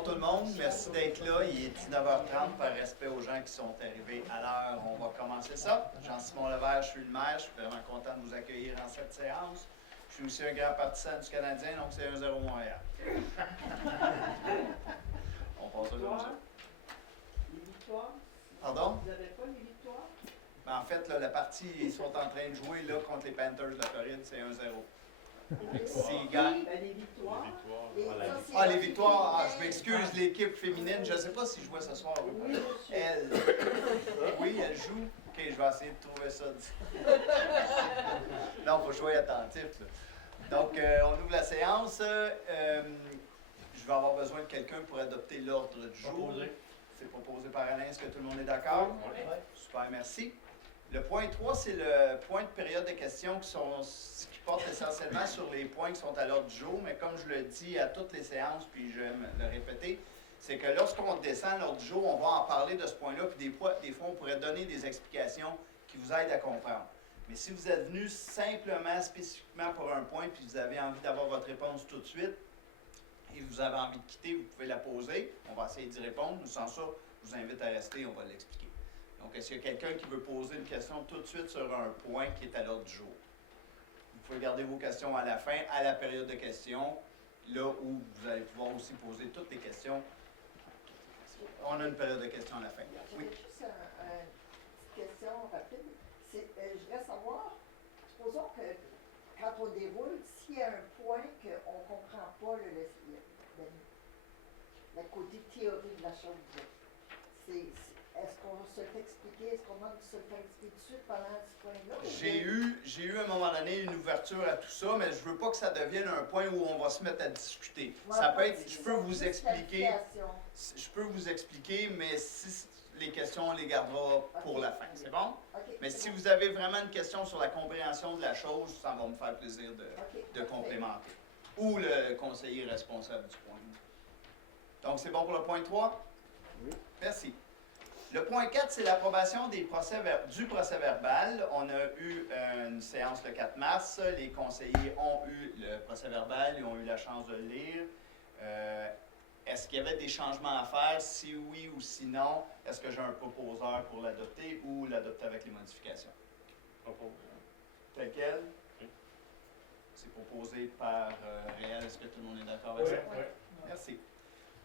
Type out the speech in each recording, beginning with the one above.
Bonjour tout le monde, merci d'être là. Il est 19h30 par respect aux gens qui sont arrivés à l'heure. On va commencer ça. Jean-Simon Levert, je suis le maire. Je suis vraiment content de vous accueillir en cette séance. Je suis aussi un grand partisan du Canadien, donc c'est 1-0 Montréal. On passe au jeu. Les victoires? Pardon? Vous n'avez pas les victoires? Ben, en fait, là, la partie, ils sont en train de jouer là, contre les Panthers de la Floride, c'est 1-0. S'ils gagnent. Ben, les victoires. Les victoires, je m'excuse, l'équipe féminine, je ne sais pas si je jouais ce soir. Oui, monsieur. Elle. Oui, elle joue. Ok, je vais essayer de trouver ça. Non, il faut jouer attentif. Là. Donc, on ouvre la séance. Je vais avoir besoin de quelqu'un pour adopter l'ordre du jour. C'est proposé par Alain. Est-ce que tout le monde est d'accord? Oui. Super, merci. Le point 3, c'est le point de période de questions qui porte essentiellement sur les points qui sont à l'ordre du jour, mais comme je le dis à toutes les séances, puis je vais le répéter, c'est que lorsqu'on descend à l'ordre du jour, on va en parler de ce point-là, puis des fois, on pourrait donner des explications qui vous aident à comprendre. Mais si vous êtes venu simplement, spécifiquement pour un point, puis vous avez envie d'avoir votre réponse tout de suite, et vous avez envie de quitter, vous pouvez la poser. On va essayer d'y répondre. Sans ça, je vous invite à rester, on va l'expliquer. Donc, est-ce qu'il y a quelqu'un qui veut poser une question tout de suite sur un point qui est à l'ordre du jour? Vous pouvez garder vos questions à la fin, à la période de questions, là où vous allez pouvoir aussi poser toutes les questions. On a une période de questions à la fin. Oui. J'avais juste une petite question rapide. Je voudrais savoir, supposons que quand on déroule, s'il y a un point qu'on ne comprend pas le côté théorie de la chose, est-ce qu'on se le fait expliquer, est-ce qu'on se le fait expliquer tout de suite pendant ce point-là? J'ai eu à un moment donné une ouverture à tout ça, mais je ne veux pas que ça devienne un point où on va se mettre à discuter. Ça peut être, je peux vous expliquer, mais si les questions, on les gardera pour la fin. C'est bon? Mais si vous avez vraiment une question sur la compréhension de la chose, ça va me faire plaisir de complémenter. Ou le conseiller responsable du point. Donc, c'est bon pour le point 3? Oui. Merci. Le point 4, c'est l'approbation du procès verbal. On a eu une séance le 4 mars. Les conseillers ont eu le procès verbal, ils ont eu la chance de le lire. Est-ce qu'il y avait des changements à faire? Si oui ou sinon, est-ce que j'ai un proposeur pour l'adopter ou l'adopter avec les modifications? Tel quel? Oui. C'est proposé par Réal. Est-ce que tout le monde est d'accord avec ça? Oui. Merci.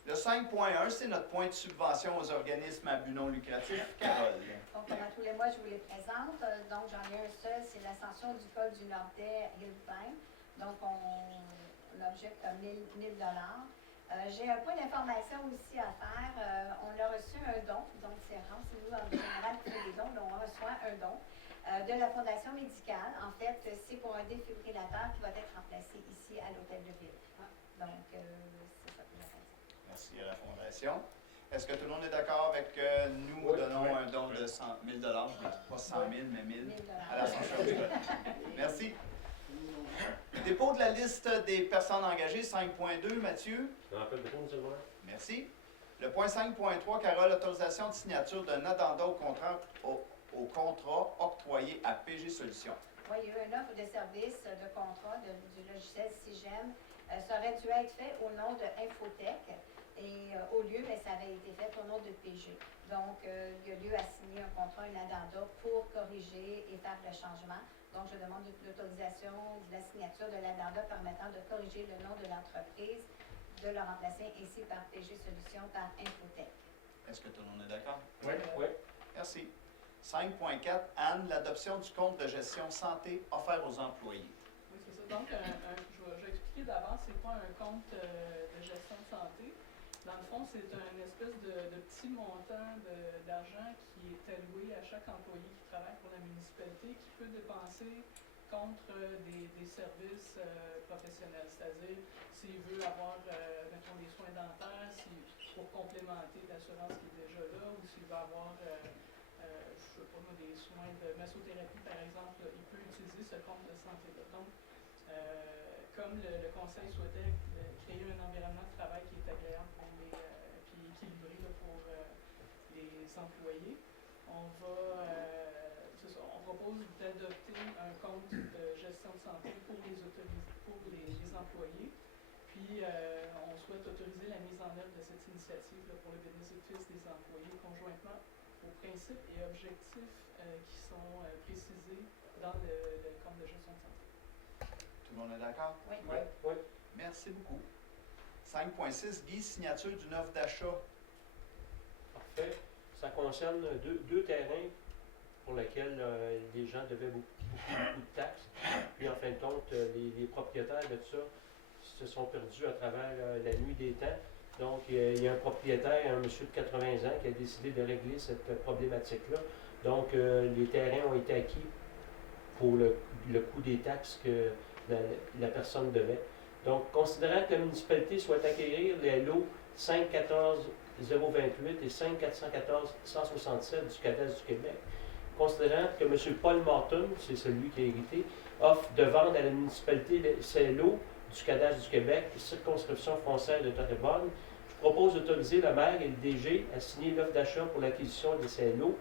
Le 5.1, c'est notre point de subvention aux organismes à but non lucratif. Carole. Donc, comme à tous les mois, je vous les présente. Donc, j'en ai un seul, c'est l'ascension du col du Nordais Hillpine. Donc, on objecte à 1 000 $. J'ai un point d'information aussi à faire. On a reçu un don, donc c'est rare, c'est nous en général qui fait des dons, donc on reçoit un don de la Fondation médicale. En fait, c'est pour un défibrillateur qui va être remplacé ici à l'Hôtel de Ville. Donc, c'est ça pour la raison. Merci à la Fondation. Est-ce que tout le monde est d'accord avec nous donnons un don de 100 000 $, pas 100 000, mais 1 000 à l'ascension du col? Merci. Dépôt de la liste des personnes engagées, 5.2, Mathieu. Je rappelle dépôt, monsieur le maire. Merci. Le point 5.3, Carole, autorisation de signature d'un addenda au contrat octroyé à PG Solutions. Oui, il y a eu une offre de service de contrat du logiciel Sigem. Ça aurait dû être fait au nom de Infotech et au lieu, mais ça avait été fait au nom de PG. Donc, il y a lieu à signer un contrat, un addenda pour corriger et faire le changement. Donc, je demande l'autorisation de la signature de l'addenda permettant de corriger le nom de l'entreprise, de le remplacer ainsi par PG Solutions par Infotech. Est-ce que tout le monde est d'accord? Oui. Merci. 5.4, Anne, l'adoption du compte de gestion santé offert aux employés. Oui, c'est ça. Donc, je vais expliquer d'avance c'est quoi un compte de gestion de santé. Dans le fond, c'est une espèce de petit montant d'argent qui est alloué à chaque employé qui travaille pour la municipalité qui peut dépenser contre des services professionnels. C'est-à-dire, s'il veut avoir, mettons, des soins dentaires, pour complémenter l'assurance qui est déjà là, ou s'il veut avoir, je ne sais pas, des soins de massothérapie, par exemple, il peut utiliser ce compte de santé-là. Donc, comme le conseil souhaitait créer un environnement de travail qui est agréable pour puis équilibré là, pour les employés, on propose d'adopter un compte de gestion de santé pour les employés. Puis, on souhaite autoriser la mise en œuvre de cette initiative là, pour le bénéfice des employés conjointement aux principes et objectifs qui sont précisés dans le compte de gestion de santé. Tout le monde est d'accord? Oui. Oui. Merci beaucoup. 5.6, Guy, signature d'une offre d'achat. Parfait. Ça concerne deux terrains pour lesquels les gens devaient beaucoup de taxes. Puis en fin de compte, les propriétaires de tout ça se sont perdus à travers la nuit des temps. Donc, il y a un propriétaire, un monsieur de 80 ans, qui a décidé de régler cette problématique-là. Donc, les terrains ont été acquis pour le coût des taxes que la personne devait. Donc, considérant que la municipalité souhaite acquérir les lots 514 028 et 5 414 167 du cadastre du Québec, considérant que M. Paul Morton, c'est celui qui a hérité, offre de vendre à la municipalité ces lots du cadastre du Québec, circonscription foncière de Terrebonne, je propose d'autoriser le maire et le DG à signer l'offre d'achat pour l'acquisition de ces lots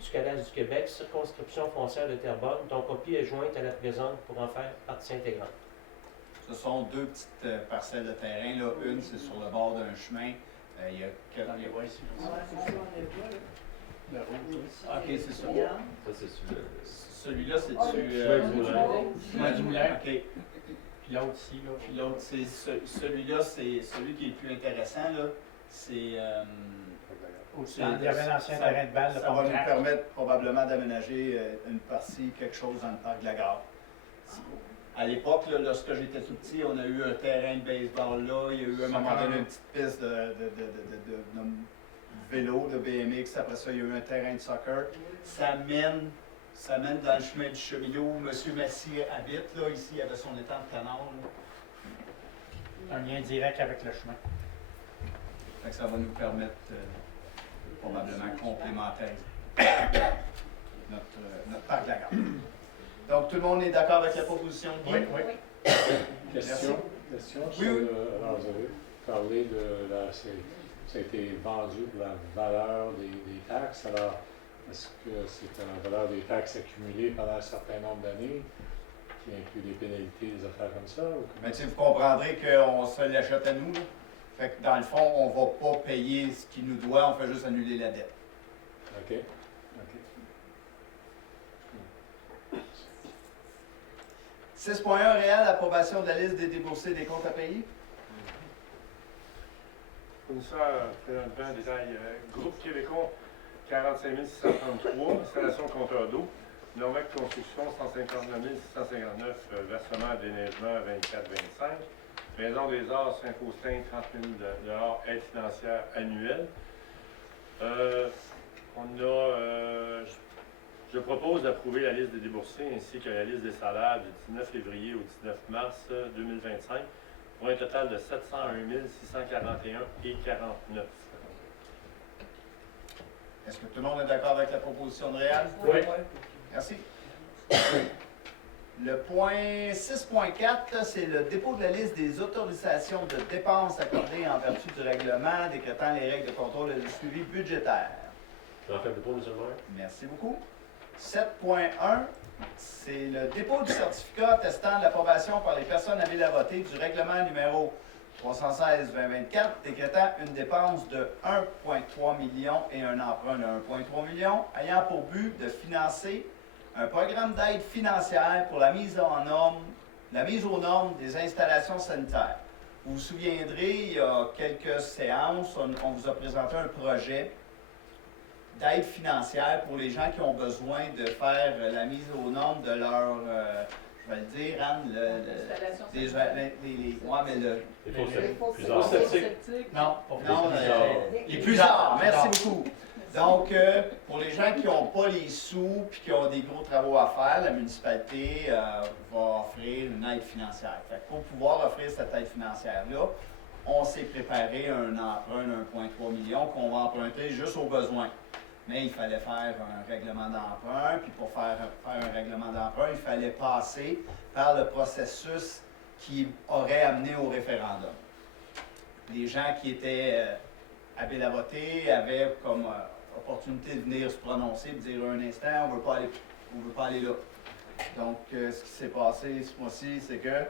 du cadastre du Québec, circonscription foncière de Terrebonne, dont copie est jointe à la présente pour en faire partie intégrante. Ce sont deux petites parcelles de terrain. Là. Une, c'est sur le bord d'un chemin. Il y a que... Dans les voies ici. La route, OK, c'est ça. Ça, c'est sur le. Celui-là, c'est Ah, dessus. chemin du moulin. Chemin du moulin. OK. Puis l'autre ici, là. Puis l'autre, c'est celui-là, c'est celui qui est le plus intéressant. Là. C'est. Aussi, il y avait un ancien terrain de balle. Ça va nous permettre probablement d'aménager une partie, quelque chose dans le parc de la gare. À l'époque, là, lorsque j'étais tout petit, on a eu un terrain de baseball là. Il y a eu à un moment donné une petite piste de vélo, de BMX. Après ça, il y a eu un terrain de soccer. Ça mène dans le chemin du Cheminot où M. Massy habite. Là. Ici, il y avait son étang de canard. Là. Un lien direct avec le chemin. Fait que ça va nous permettre probablement complémentaire notre parc de la gare. Donc, tout le monde est d'accord avec la proposition de Guy? Oui. Question Oui, sur oui. alors, vous avez parlé de ça a été vendu pour la valeur des taxes. Alors, est-ce que c'est la valeur des taxes accumulées pendant un certain nombre d'années qui inclut des pénalités, des affaires comme ça? Mais vous comprendrez qu'on se l'achète à nous. Là. Fait que dans le fond, on ne va pas payer ce qu'il nous doit, on fait juste annuler la dette. OK. 6.1 réel, approbation de la liste des déboursés des comptes à payer. Fournisseur, présentement, détail, groupe Québécois, 45 633, installation compteur d'eau, Normec Construction, 159 659, versement à déneigement, 24-25, Maison des Arts, Saint-Faustin, 30 000 $ aide financière annuelle. Je propose d'approuver la liste des déboursés ainsi que la liste des salaires du 19 février au 19 mars 2025 pour un total de 701 641 et 49. Est-ce que tout le monde est d'accord avec la proposition de réel? Oui. Merci. Le point 6.4, c'est le dépôt de la liste des autorisations de dépenses accordées en vertu du règlement décrétant les règles de contrôle et de suivi budgétaire. J'en fais le tour, M. le maire. Merci beaucoup. 7.1, c'est le dépôt du certificat attestant de l'approbation par les personnes habiles à voter du règlement numéro 316-2024 décrétant une dépense de 1,3 million et un emprunt de 1,3 million ayant pour but de financer un programme d'aide financière pour la mise aux normes des installations sanitaires. Vous vous souviendrez, il y a quelques séances, on vous a présenté un projet d'aide financière pour les gens qui ont besoin de faire la mise aux normes de leur, je vais le dire, Anne, Il faut Les faux plusieurs Sceptique. Non, les plus arts, merci beaucoup. Donc, pour les gens qui n'ont pas les sous et qui ont des gros travaux à faire, la municipalité va offrir une aide financière. Fait que pour pouvoir offrir cette aide financière-là, on s'est préparé un emprunt de 1,3 million qu'on va emprunter juste aux besoins. Mais il fallait faire un règlement d'emprunt, puis pour faire un règlement d'emprunt, il fallait passer par le processus qui aurait amené au référendum. Les gens qui étaient habiles à voter avaient comme opportunité de venir se prononcer, de dire un instant, on veut pas aller là. Donc, ce qui s'est passé ce mois-ci, c'est que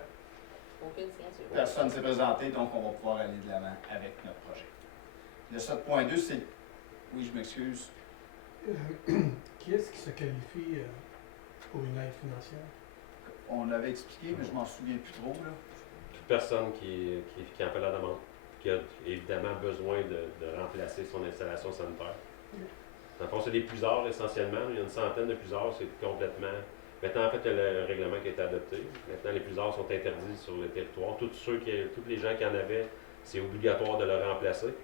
Aucune signature. Personne ne s'est présenté, donc on va pouvoir aller de l'avant avec notre projet. Le 7.2, c'est... Oui, je m'excuse. Qui est-ce qui se qualifie pour une aide financière? On l'avait expliqué, mais je m'en souviens plus trop, là. Toute personne qui en fait la demande, qui a évidemment besoin de remplacer son installation sanitaire. Dans le fond, c'est des puisards essentiellement. Il y a une centaine de puisards, c'est complètement... Maintenant, en fait, il y a le règlement qui a été adopté. Maintenant, les puisards sont interdits sur le territoire. Tous les gens qui en avaient, c'est obligatoire de le remplacer.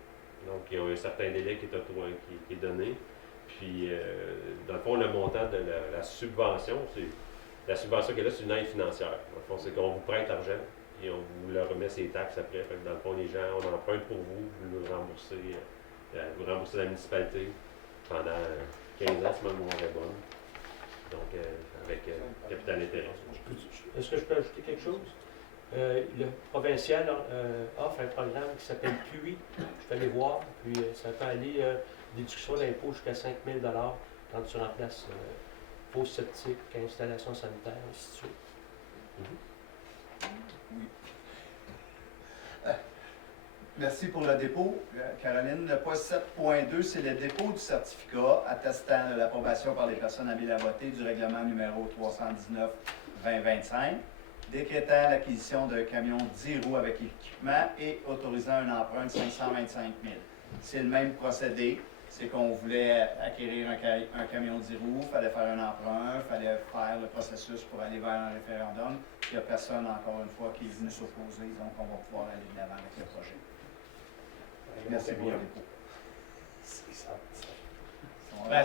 Donc, il y a un certain délai qui est donné. Puis, dans le fond, le montant de la subvention, la subvention qui est là, c'est une aide financière. Dans le fond, c'est qu'on vous prête l'argent et on vous le remet ses taxes après. Fait que dans le fond, les gens, on emprunte pour vous, vous remboursez la municipalité pendant 15 ans, si ma mémoire est bonne. Donc, avec capital intérêt. Est-ce que je peux ajouter quelque chose? Le provincial offre un programme qui s'appelle QI. Je suis allé voir, puis ça peut aller déduction d'impôt jusqu'à 5 000 quand tu remplaces fosse septique, installation sanitaire, ainsi de suite. Oui. Merci pour le dépôt, Caroline. Le poste 7.2, c'est le dépôt du certificat attestant de l'approbation par les personnes habiles à voter du règlement numéro 319-2025, décrétant l'acquisition d'un camion 10 roues avec équipement et autorisant un emprunt de 525 000. C'est le même procédé. C'est qu'on voulait acquérir un camion 10 roues, il fallait faire un emprunt, il fallait faire le processus pour aller vers un référendum. Il n'y a personne, encore une fois, qui est venu s'opposer, donc on va pouvoir aller de l'avant avec le projet. Merci pour le dépôt. Ben,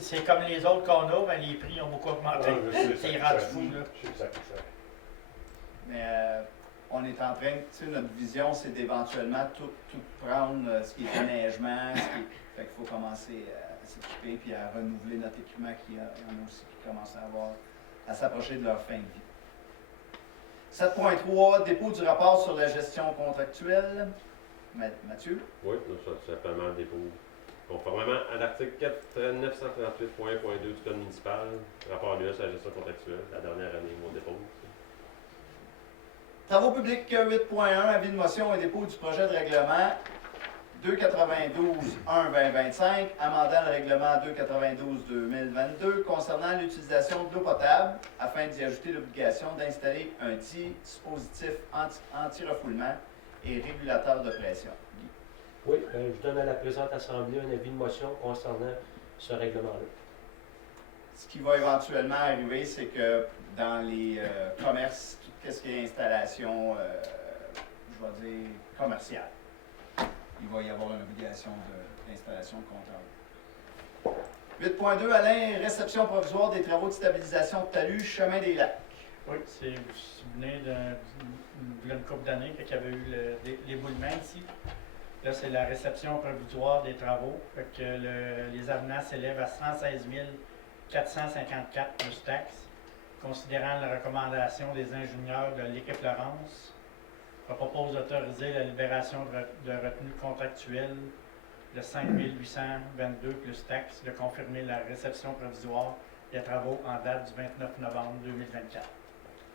c'est comme les autres qu'on a, mais les prix ont beaucoup augmenté. C'est rendu fou, là. Mais on est en train, tu sais, notre vision, c'est d'éventuellement tout prendre, ce qui est aménagement, fait qu'il faut commencer à s'équiper puis à renouveler notre équipement qui y en a aussi qui commencent à s'approcher de leur fin de vie. 7.3, dépôt du rapport sur la gestion contractuelle. Mathieu? Oui, tout simplement dépôt. Conformément à l'article 938.1.2 du Code municipal, rapport annuel sur la gestion contractuelle, la dernière année, mon dépôt. Travaux publics 8.1, avis de motion et dépôt du projet de règlement 292-1-2025, amendant le règlement 292-2022 concernant l'utilisation de l'eau potable afin d'y ajouter l'obligation d'installer un dispositif anti-refoulement et régulateur de pression. Guy. Oui, je donne à la présente Assemblée un avis de motion concernant ce règlement-là. Ce qui va éventuellement arriver, c'est que dans les commerces, tout ce qui est installation, je vais dire, commerciale, il va y avoir une obligation d'installation de compteur. 8.2, Alain, réception provisoire des travaux de stabilisation de talus, chemin des lacs. Oui, vous venez d'une couple d'années qu'il y avait eu l'éboulement ici. Là, c'est la réception provisoire des travaux. Fait que les avenants s'élèvent à 116 454 plus taxes. Considérant la recommandation des ingénieurs de l'équipe Laurence, je propose d'autoriser la libération de retenue contractuelle de 5 822 plus taxes, de confirmer la réception provisoire des travaux en date du 29 novembre 2024.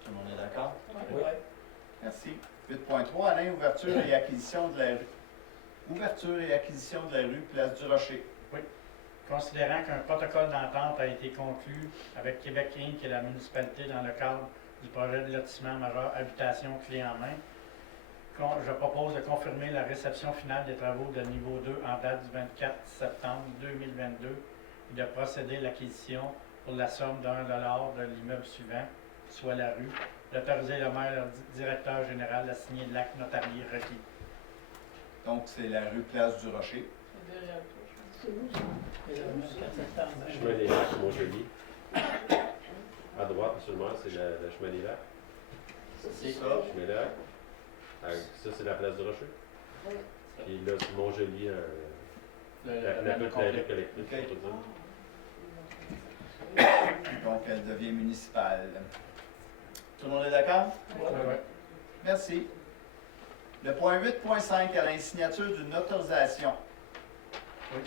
Tout le monde est d'accord? Oui. Merci. 8.3, Alain, ouverture et acquisition de la rue. Ouverture et acquisition de la rue Place du Rocher. Considérant qu'un protocole d'entente a été conclu avec Québec Inc. et la municipalité dans le cadre du projet de lotissement majeur habitation clé en main, je propose de confirmer la réception finale des travaux de niveau 2 en date du 24 septembre 2022 et de procéder à l'acquisition pour la somme d'$1 de l'immeuble suivant, soit la rue, d'autoriser le maire directeur général à signer l'acte notarié requis. Donc, c'est la rue Place du Rocher. C'est derrière toi, je pense. C'est où ça? Chemin des lacs, Montjoli. À droite, sur le maire, c'est le chemin des lacs. C'est ça. Chemin des lacs. Ça, c'est la place du Rocher. Oui. Puis là, c'est Montjoli, la petite rue collective, Ok. on peut dire. Donc, elle devient municipale. Tout le monde est d'accord? Merci. Le point 8.5, Alain, signature d'une autorisation. Oui,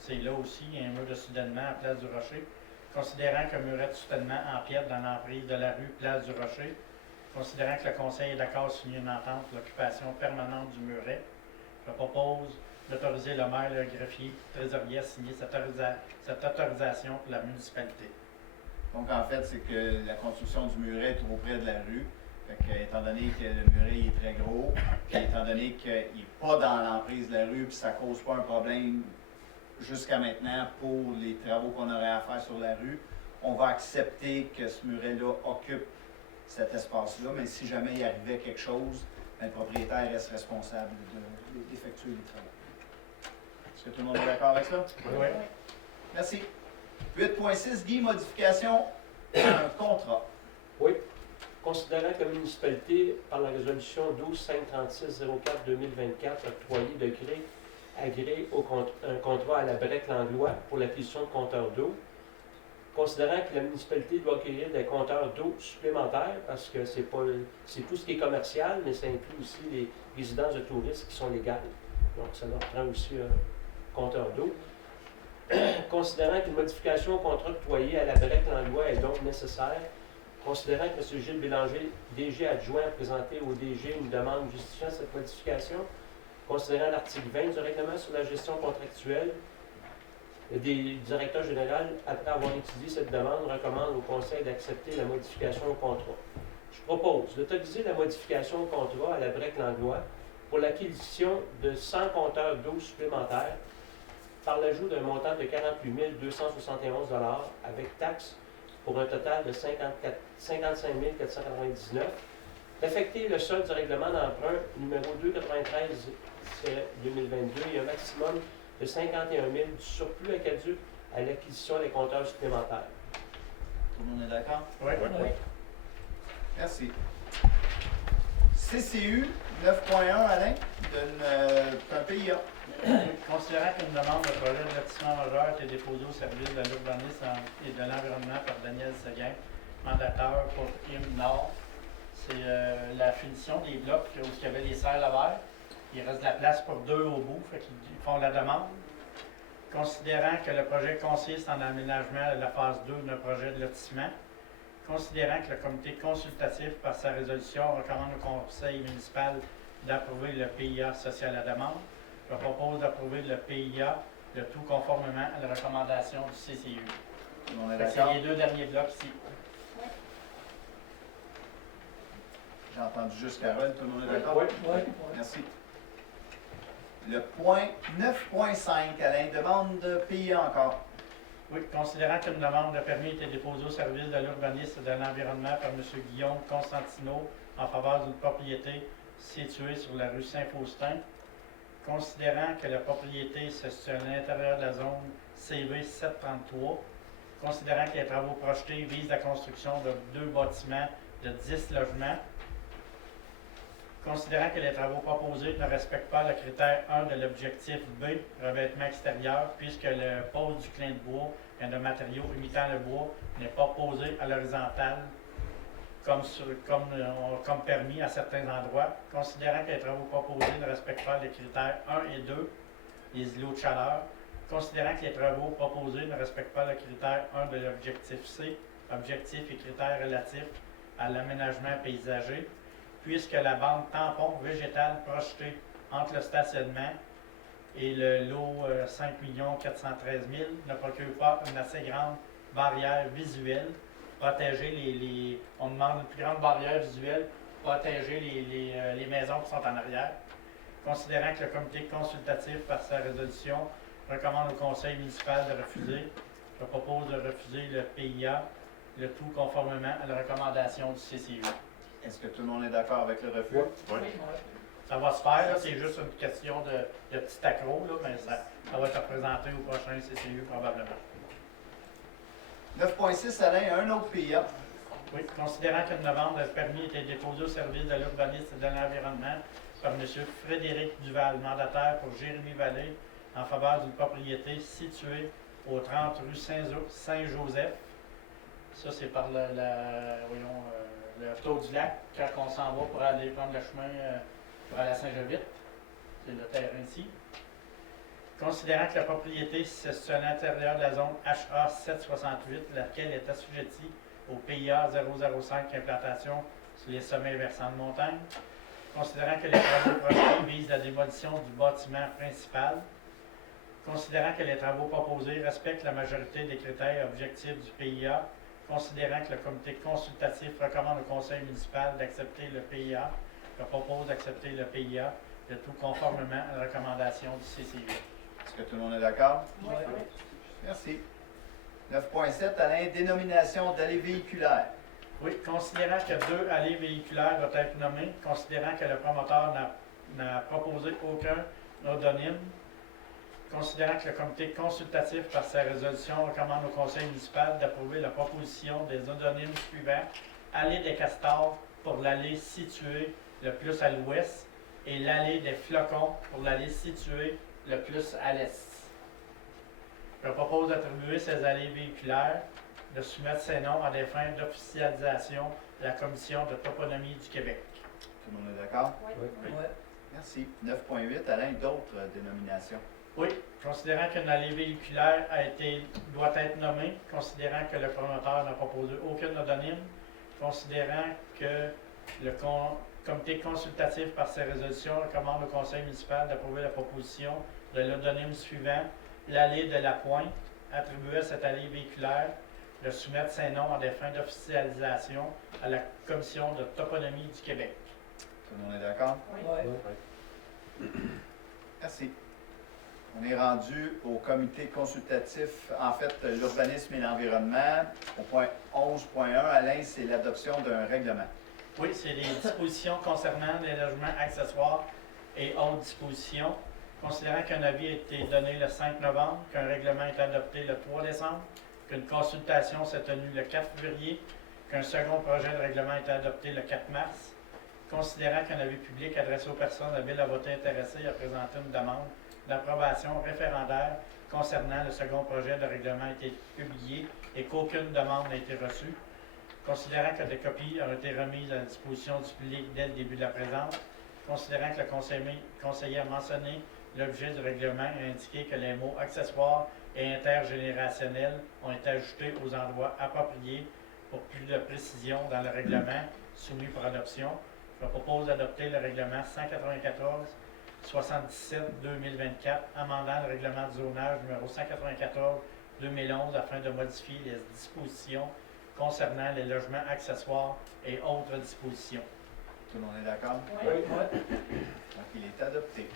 c'est là aussi, il y a un mur de soudainement à Place du Rocher. Considérant qu'un muret de soudainement empiète dans l'emprise de la rue Place du Rocher, considérant que le conseil est d'accord à signer une entente pour l'occupation permanente du muret, je propose d'autoriser le maire et le greffier trésorier à signer cette autorisation pour la municipalité. Donc, en fait, c'est que la construction du muret est trop près de la rue. Fait que, étant donné que le muret il est très gros, puis étant donné qu'il n'est pas dans l'emprise de la rue, puis ça ne cause pas un problème jusqu'à maintenant pour les travaux qu'on aurait à faire sur la rue, on va accepter que ce muret-là occupe cet espace-là, mais si jamais il arrivait quelque chose, ben, le propriétaire reste responsable d'effectuer les travaux. Est-ce que tout le monde est d'accord avec ça? Oui. Merci. 8.6, Guy, modification d'un contrat. Oui. Considérant que la municipalité, par la résolution 12-536-04-2024, a octroyé de gré à gré un contrat à la Brec-Langlois pour l'acquisition de compteurs d'eau, considérant que la municipalité doit acquérir des compteurs d'eau supplémentaires, parce que c'est tout ce qui est commercial, mais ça inclut aussi les résidences de touristes qui sont légales. Donc, ça leur prend aussi un compteur d'eau. Considérant qu'une modification au contrat octroyé à la Brec-Langlois est donc nécessaire, considérant que M. Gilles Bélanger, DG adjoint, a présenté au DG une demande justifiant cette modification, considérant l'article 20 du règlement sur la gestion contractuelle, le directeur général, après avoir étudié cette demande, recommande au Conseil d'accepter la modification au contrat. Je propose d'autoriser la modification au contrat à la Brec-Langlois pour l'acquisition de 100 compteurs d'eau supplémentaires par l'ajout d'un montant de 48 271 avec taxes pour un total de 55 499, d'affecter le solde du règlement d'emprunt numéro 293/2022 et un maximum de 51 000 du surplus à caduc à l'acquisition des compteurs supplémentaires. Tout le monde est d'accord? Oui. Oui. Merci. CCU 9.1, Alain, d'un PIA. Considérant qu'une demande de projet de lotissement majeur a été déposée au service de l'urbanisme et de l'environnement par Daniel Seguin, mandataire pour IM Nord, c'est la finition des blocs où il y avait les serres lavaires. Il reste de la place pour 2 au bout, fait qu'ils font la demande. Considérant que le projet consiste en aménagement de la phase 2 d'un projet de lotissement, considérant que le comité consultatif, par sa résolution, recommande au conseil municipal d'approuver le PIA social à demande, je propose d'approuver le PIA, le tout conformément à la recommandation du CCU. Tout le monde est Fait que d'accord? C'est les 2 derniers blocs ici. J'ai entendu juste Carole, tout le monde est d'accord? Oui. Oui. Merci. Le point 9.5, Alain, demande de PIA encore. Oui, considérant qu'une demande de permis a été déposée au service de l'urbanisme et de l'environnement par M. Guillaume Constantino en faveur d'une propriété située sur la rue Saint-Faustin, considérant que la propriété se situe à l'intérieur de la zone CV 733, considérant que les travaux projetés visent la construction de 2 bâtiments de 10 logements, considérant que les travaux proposés ne respectent pas le critère 1 de l'objectif B, revêtement extérieur, puisque le pose du clin de bois et de matériaux imitant le bois n'est pas posé à l'horizontale comme permis à certains endroits, considérant que les travaux proposés ne respectent pas les critères 1 et 2, les îlots de chaleur, considérant que les travaux proposés ne respectent pas le critère 1 de l'objectif C, objectif et critères relatifs à l'aménagement paysager, puisque la bande tampon végétale projetée entre le stationnement et le lot 5 413 000 ne procure pas une assez grande barrière visuelle. Protéger on demande une plus grande barrière visuelle pour protéger les maisons qui sont en arrière. Considérant que le comité consultatif, par sa résolution, recommande au conseil municipal de refuser, je propose de refuser le PIA, le tout conformément à la recommandation du CCU. Est-ce que tout le monde est d'accord avec le refus? Oui. Ça va se faire, là, c'est juste une question de petit accro, là, mais ça va être représenté au prochain CCU probablement. 9.6, Alain, un autre PIA. Oui, considérant qu'une demande de permis a été déposée au service de l'urbanisme et de l'environnement par M. Frédéric Duval, mandataire pour Jérémy Vallée, en faveur d'une propriété située au 30 rue Saint-Joseph. Ça, c'est par le Tour du Lac, quand on s'en va pour aller prendre le chemin pour aller à Saint-Jovite. C'est le terrain ici. Considérant que la propriété se situe à l'intérieur de la zone HA 768, laquelle est assujettie au PIA 005 implantation sur les sommets versants de montagne. Considérant que les travaux projetés visent la démolition du bâtiment principal. Considérant que les travaux proposés respectent la majorité des critères et objectifs du PIA. Considérant que le comité consultatif recommande au conseil municipal d'accepter le PIA. Je propose d'accepter le PIA, le tout conformément à la recommandation du CCI. Est-ce que tout le monde est d'accord? Oui. Merci. 9.7, Alain, dénomination d'allées véhiculaires. Oui, considérant que 2 allées véhiculaires doivent être nommées, considérant que le promoteur n'a proposé aucun odonyme, considérant que le comité consultatif, par sa résolution, recommande au conseil municipal d'approuver la proposition des odonymes suivants. Allée des Castors pour l'allée située le plus à l'ouest et l'allée des Flocons pour l'allée située le plus à l'est. Je propose d'attribuer ces allées véhiculaires, de soumettre ces noms à des fins d'officialisation de la Commission de toponymie du Québec. Tout le monde est d'accord? Oui. Oui. Merci. 9.8, Alain, d'autres dénominations. Oui, considérant qu'une allée véhiculaire doit être nommée, considérant que le promoteur n'a proposé aucun odonyme, considérant que le comité consultatif, par ses résolutions, recommande au conseil municipal d'approuver la proposition de l'odonyme suivant, l'allée de la Pointe, attribuée à cette allée véhiculaire, de soumettre ses noms à des fins d'officialisation à la Commission de toponymie du Québec. Tout le monde est d'accord? Oui. Merci. On est rendu au comité consultatif, en fait, l'urbanisme et l'environnement. Au point 11.1, Alain, c'est l'adoption d'un règlement. Oui, c'est les dispositions concernant les logements accessoires et autres dispositions. Considérant qu'un avis a été donné le 5 novembre, qu'un règlement est adopté le 3 décembre, qu'une consultation s'est tenue le 4 février, qu'un second projet de règlement a été adopté le 4 mars, considérant qu'un avis public adressé aux personnes habiles à voter intéressées a présenté une demande d'approbation référendaire concernant le second projet de règlement a été publié et qu'aucune demande n'a été reçue, considérant que des copies ont été remises à la disposition du public dès le début de la présente, considérant que le conseiller a mentionné l'objet du règlement et indiqué que les mots accessoires et intergénérationnels ont été ajoutés aux endroits appropriés pour plus de précision dans le règlement soumis pour adoption. Je propose d'adopter le règlement 194-77-2024, amendant le règlement de zonage numéro 194-2011 afin de modifier les dispositions concernant les logements accessoires et autres dispositions. Tout le monde est d'accord? Oui. Donc, il est adopté.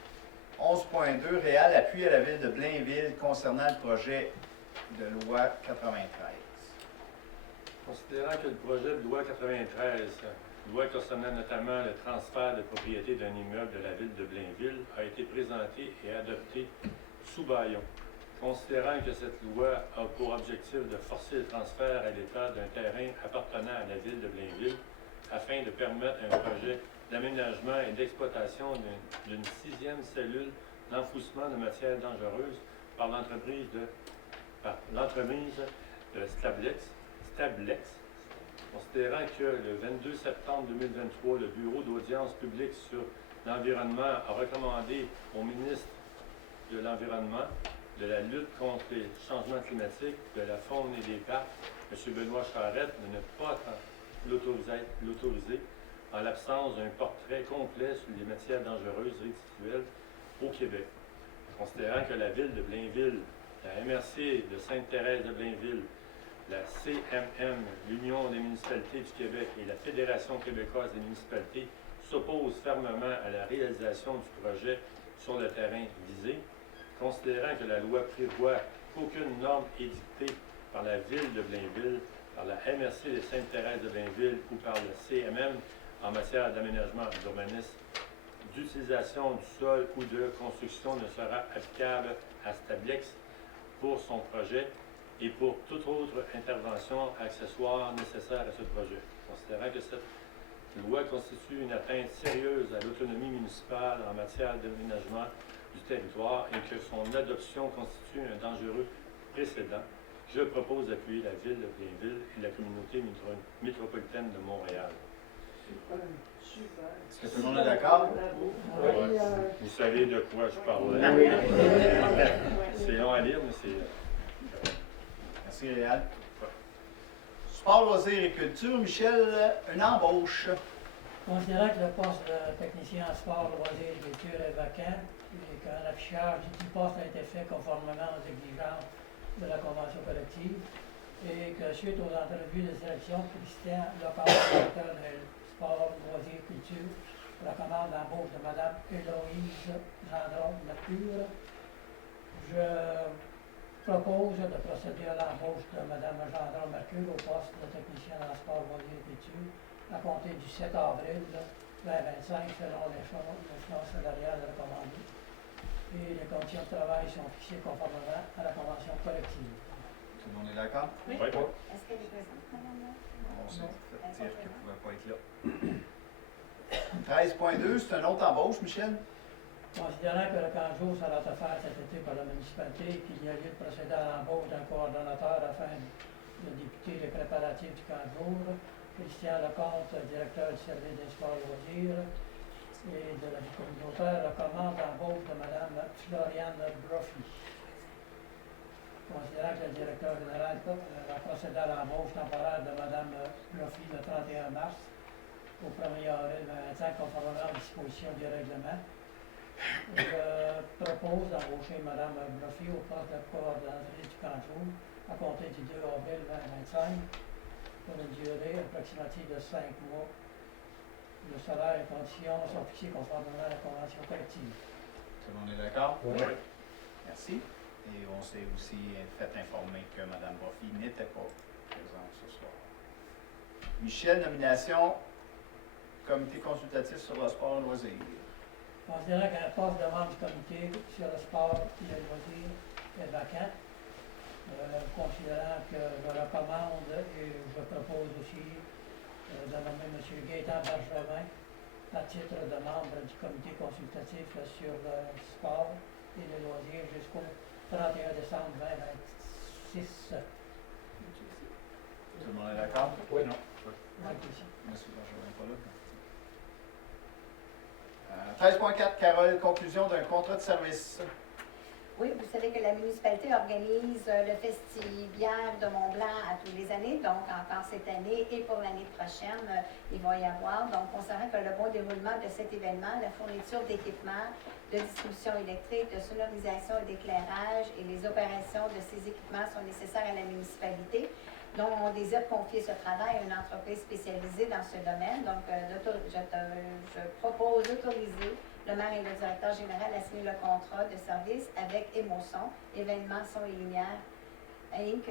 11.2, Réal, appui à la ville de Blainville concernant le projet de loi 93. Considérant que le projet de loi 93, loi concernant notamment le transfert de propriété d'un immeuble de la ville de Blainville, a été présenté et adopté sous bâillon. Considérant que cette loi a pour objectif de forcer le transfert à l'État d'un terrain appartenant à la ville de Blainville afin de permettre un projet d'aménagement et d'exploitation d'une 6e cellule d'enfouissement de matières dangereuses par l'entremise de Stablex, considérant que le 22 septembre 2023, le Bureau d'audience publique sur l'environnement a recommandé au ministre de l'Environnement, de la lutte contre les changements climatiques, de la faune et des parcs, M. Benoît Charette, de ne pas l'autoriser en l'absence d'un portrait complet sur les matières dangereuses résiduelles au Québec. Considérant que la ville de Blainville, la MRC de Sainte-Thérèse de Blainville, la CMM, l'Union des municipalités du Québec et la Fédération québécoise des municipalités s'opposent fermement à la réalisation du projet sur le terrain visé, considérant que la loi prévoit qu'aucune norme édictée par la ville de Blainville, par la MRC de Sainte-Thérèse de Blainville ou par le CMM en matière d'aménagement d'urbanisme, d'utilisation du sol ou de construction ne sera applicable à Stablex pour son projet et pour toute autre intervention accessoire nécessaire à ce projet. Considérant que cette loi constitue une atteinte sérieuse à l'autonomie municipale en matière d'aménagement du territoire et que son adoption constitue un dangereux précédent, je propose d'appuyer la ville de Blainville et la communauté métropolitaine de Montréal. Super. Est-ce que tout le monde est d'accord? Ouais. Vous savez de quoi je parle. C'est long à lire, mais c'est... Merci, Réal. Sport, loisirs et culture, Michel, une embauche. Considérant que le poste de technicien en sport, loisirs et culture est vacant et qu'un affichage du poste a été fait conformément aux exigences de la convention collective et que suite aux entrevues de sélection, Christian Locard, directeur de sport, loisirs et culture, recommande l'embauche de Mme Héloïse Gendron-Mercure. Je propose de procéder à l'embauche de Mme Gendron-Mercure au poste de technicien en sport, loisirs et culture à compter du 7 avril 2025 selon l'échelon salarial recommandé. Et les conditions de travail sont fixées conformément à la convention collective. Tout le monde est d'accord? Oui. Oui. Est-ce qu'elle est présente, madame? On s'est fait dire qu'elle ne pouvait pas être là. 13.2, c'est une autre embauche, Michel? Considérant que le camp de jour sera offert cet été par la municipalité et qu'il y a lieu de procéder à l'embauche d'un coordonnateur afin de débuter les préparatifs du camp de jour, Christian Lecomte, directeur du service des sports et loisirs et de la vie communautaire, recommande l'embauche de Mme Floriane Brophy. Considérant que le directeur général va procéder à l'embauche temporaire de Mme Brophy le 31 mars au 1er avril 2025, conformément aux dispositions du règlement, je propose d'embaucher Mme Brophy au poste de coordonnatrice du camp de jour à compter du 2 avril 2025 pour une durée approximative de 5 mois. Le salaire et conditions sont fixés conformément à la convention collective. Tout le monde est d'accord? Oui. Merci. Et on s'est aussi fait informer que Mme Buffy n'était pas présente ce soir. Michel, nomination comité consultatif sur le sport et loisirs. Considérant qu'un poste de membre du comité sur le sport et le loisir est vacant, considérant que je recommande et je propose aussi de nommer M. Gaétan Bergevin à titre de membre du comité consultatif sur le sport et le loisir jusqu'au 31 décembre 2026. Tout le monde est d'accord? Oui. Non. Monsieur Bergevin n'est pas là. 13.4, Carole, conclusion d'un contrat de service. Oui, vous savez que la municipalité organise le festiviaire de Mont-Blanc à tous les années, donc encore cette année et pour l'année prochaine, il va y avoir. Donc, considérant que le bon déroulement de cet événement, la fourniture d'équipements, de distribution électrique, de sonorisation et d'éclairage et les opérations de ces équipements sont nécessaires à la municipalité. Donc, on désire confier ce travail à une entreprise spécialisée dans ce domaine. Donc, je propose d'autoriser le maire et le directeur général à signer le contrat de service avec Émotion, Événements, Son et Lumière, Inc.,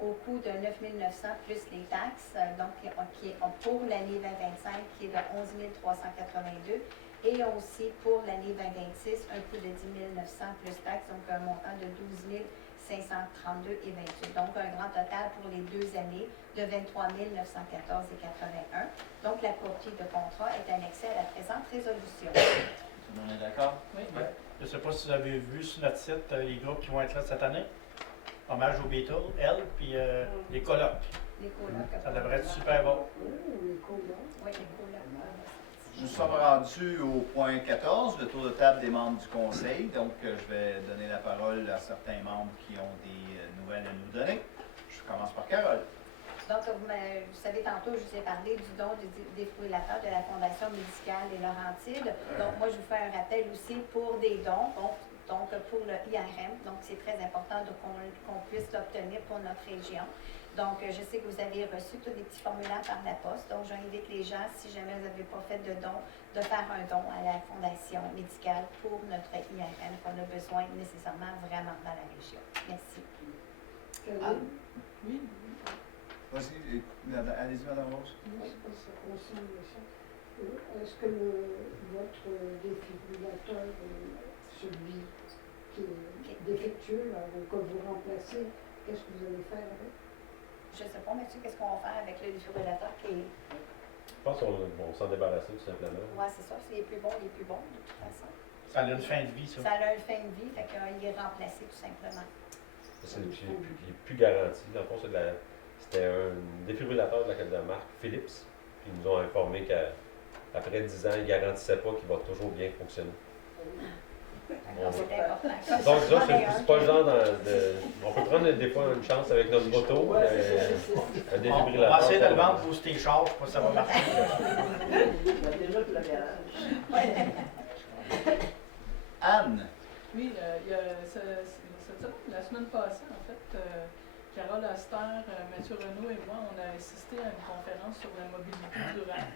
au coût de 9 900 plus les taxes, donc qui est pour l'année 2025, qui est de 11 382, et aussi pour l'année 2026, un coût de 10 900 plus taxes, donc un montant de 12 532 et 28. Donc, un grand total pour les 2 années de 23 914 et 81. Donc, la copie de contrat est annexée à la présente résolution. Tout le monde est d'accord? Oui. Je ne sais pas si vous avez vu sur notre site les groupes qui vont être là cette année. Hommage aux Beatles, elle, puis les colocs. Les colocs. Ça devrait être super bon. Oui, les colocs. Nous sommes rendus au point 14, le tour de table des membres du conseil. Donc, je vais donner la parole à certains membres qui ont des nouvelles à nous donner. Je commence par Carole. Donc, vous savez, tantôt, je vous ai parlé du don du défibrillateur de la Fondation médicale des Laurentides. Donc, moi, je vous fais un rappel aussi pour des dons, donc pour le IRM. Donc, c'est très important qu'on puisse l'obtenir pour notre région. Donc, je sais que vous avez reçu tous les petits formulaires par la poste. Donc, j'invite les gens, si jamais vous n'avez pas fait de don, de faire un don à la Fondation médicale pour notre IRM qu'on a besoin nécessairement vraiment dans la région. Merci. Oui. Vas-y, allez-y, Mme Rose. Oui, ça concerne ça. Est-ce que votre défibrillateur, celui qui est défectueux, que vous remplacez, qu'est-ce que vous allez faire avec? Je ne sais pas, Mathieu, qu'est-ce qu'on va faire avec le défibrillateur qui est... Je pense qu'on va s'en débarrasser tout simplement. Oui, c'est ça. S'il est plus bon, il est plus bon, de toute façon. Ça a une fin de vie, ça. Ça a une fin de vie, fait qu'il est remplacé tout simplement. Il n'est plus garanti. Dans le fond, c'était un défibrillateur de la marque Philips. Puis ils nous ont informé qu'après 10 ans, ils ne garantissaient pas qu'il va toujours bien fonctionner. Donc, c'est important. Donc, disons, c'est pas le genre on peut prendre des fois une chance avec notre moto, On un va défibrillateur. essayer de le vendre pour tes chars, je sais pas si ça va marcher. Déjà pour le garage. Anne, Oui, il y a cette semaine, la semaine passée, en fait, Carole Aster, Mathieu Renaud et moi, on a assisté à une conférence sur la mobilité durable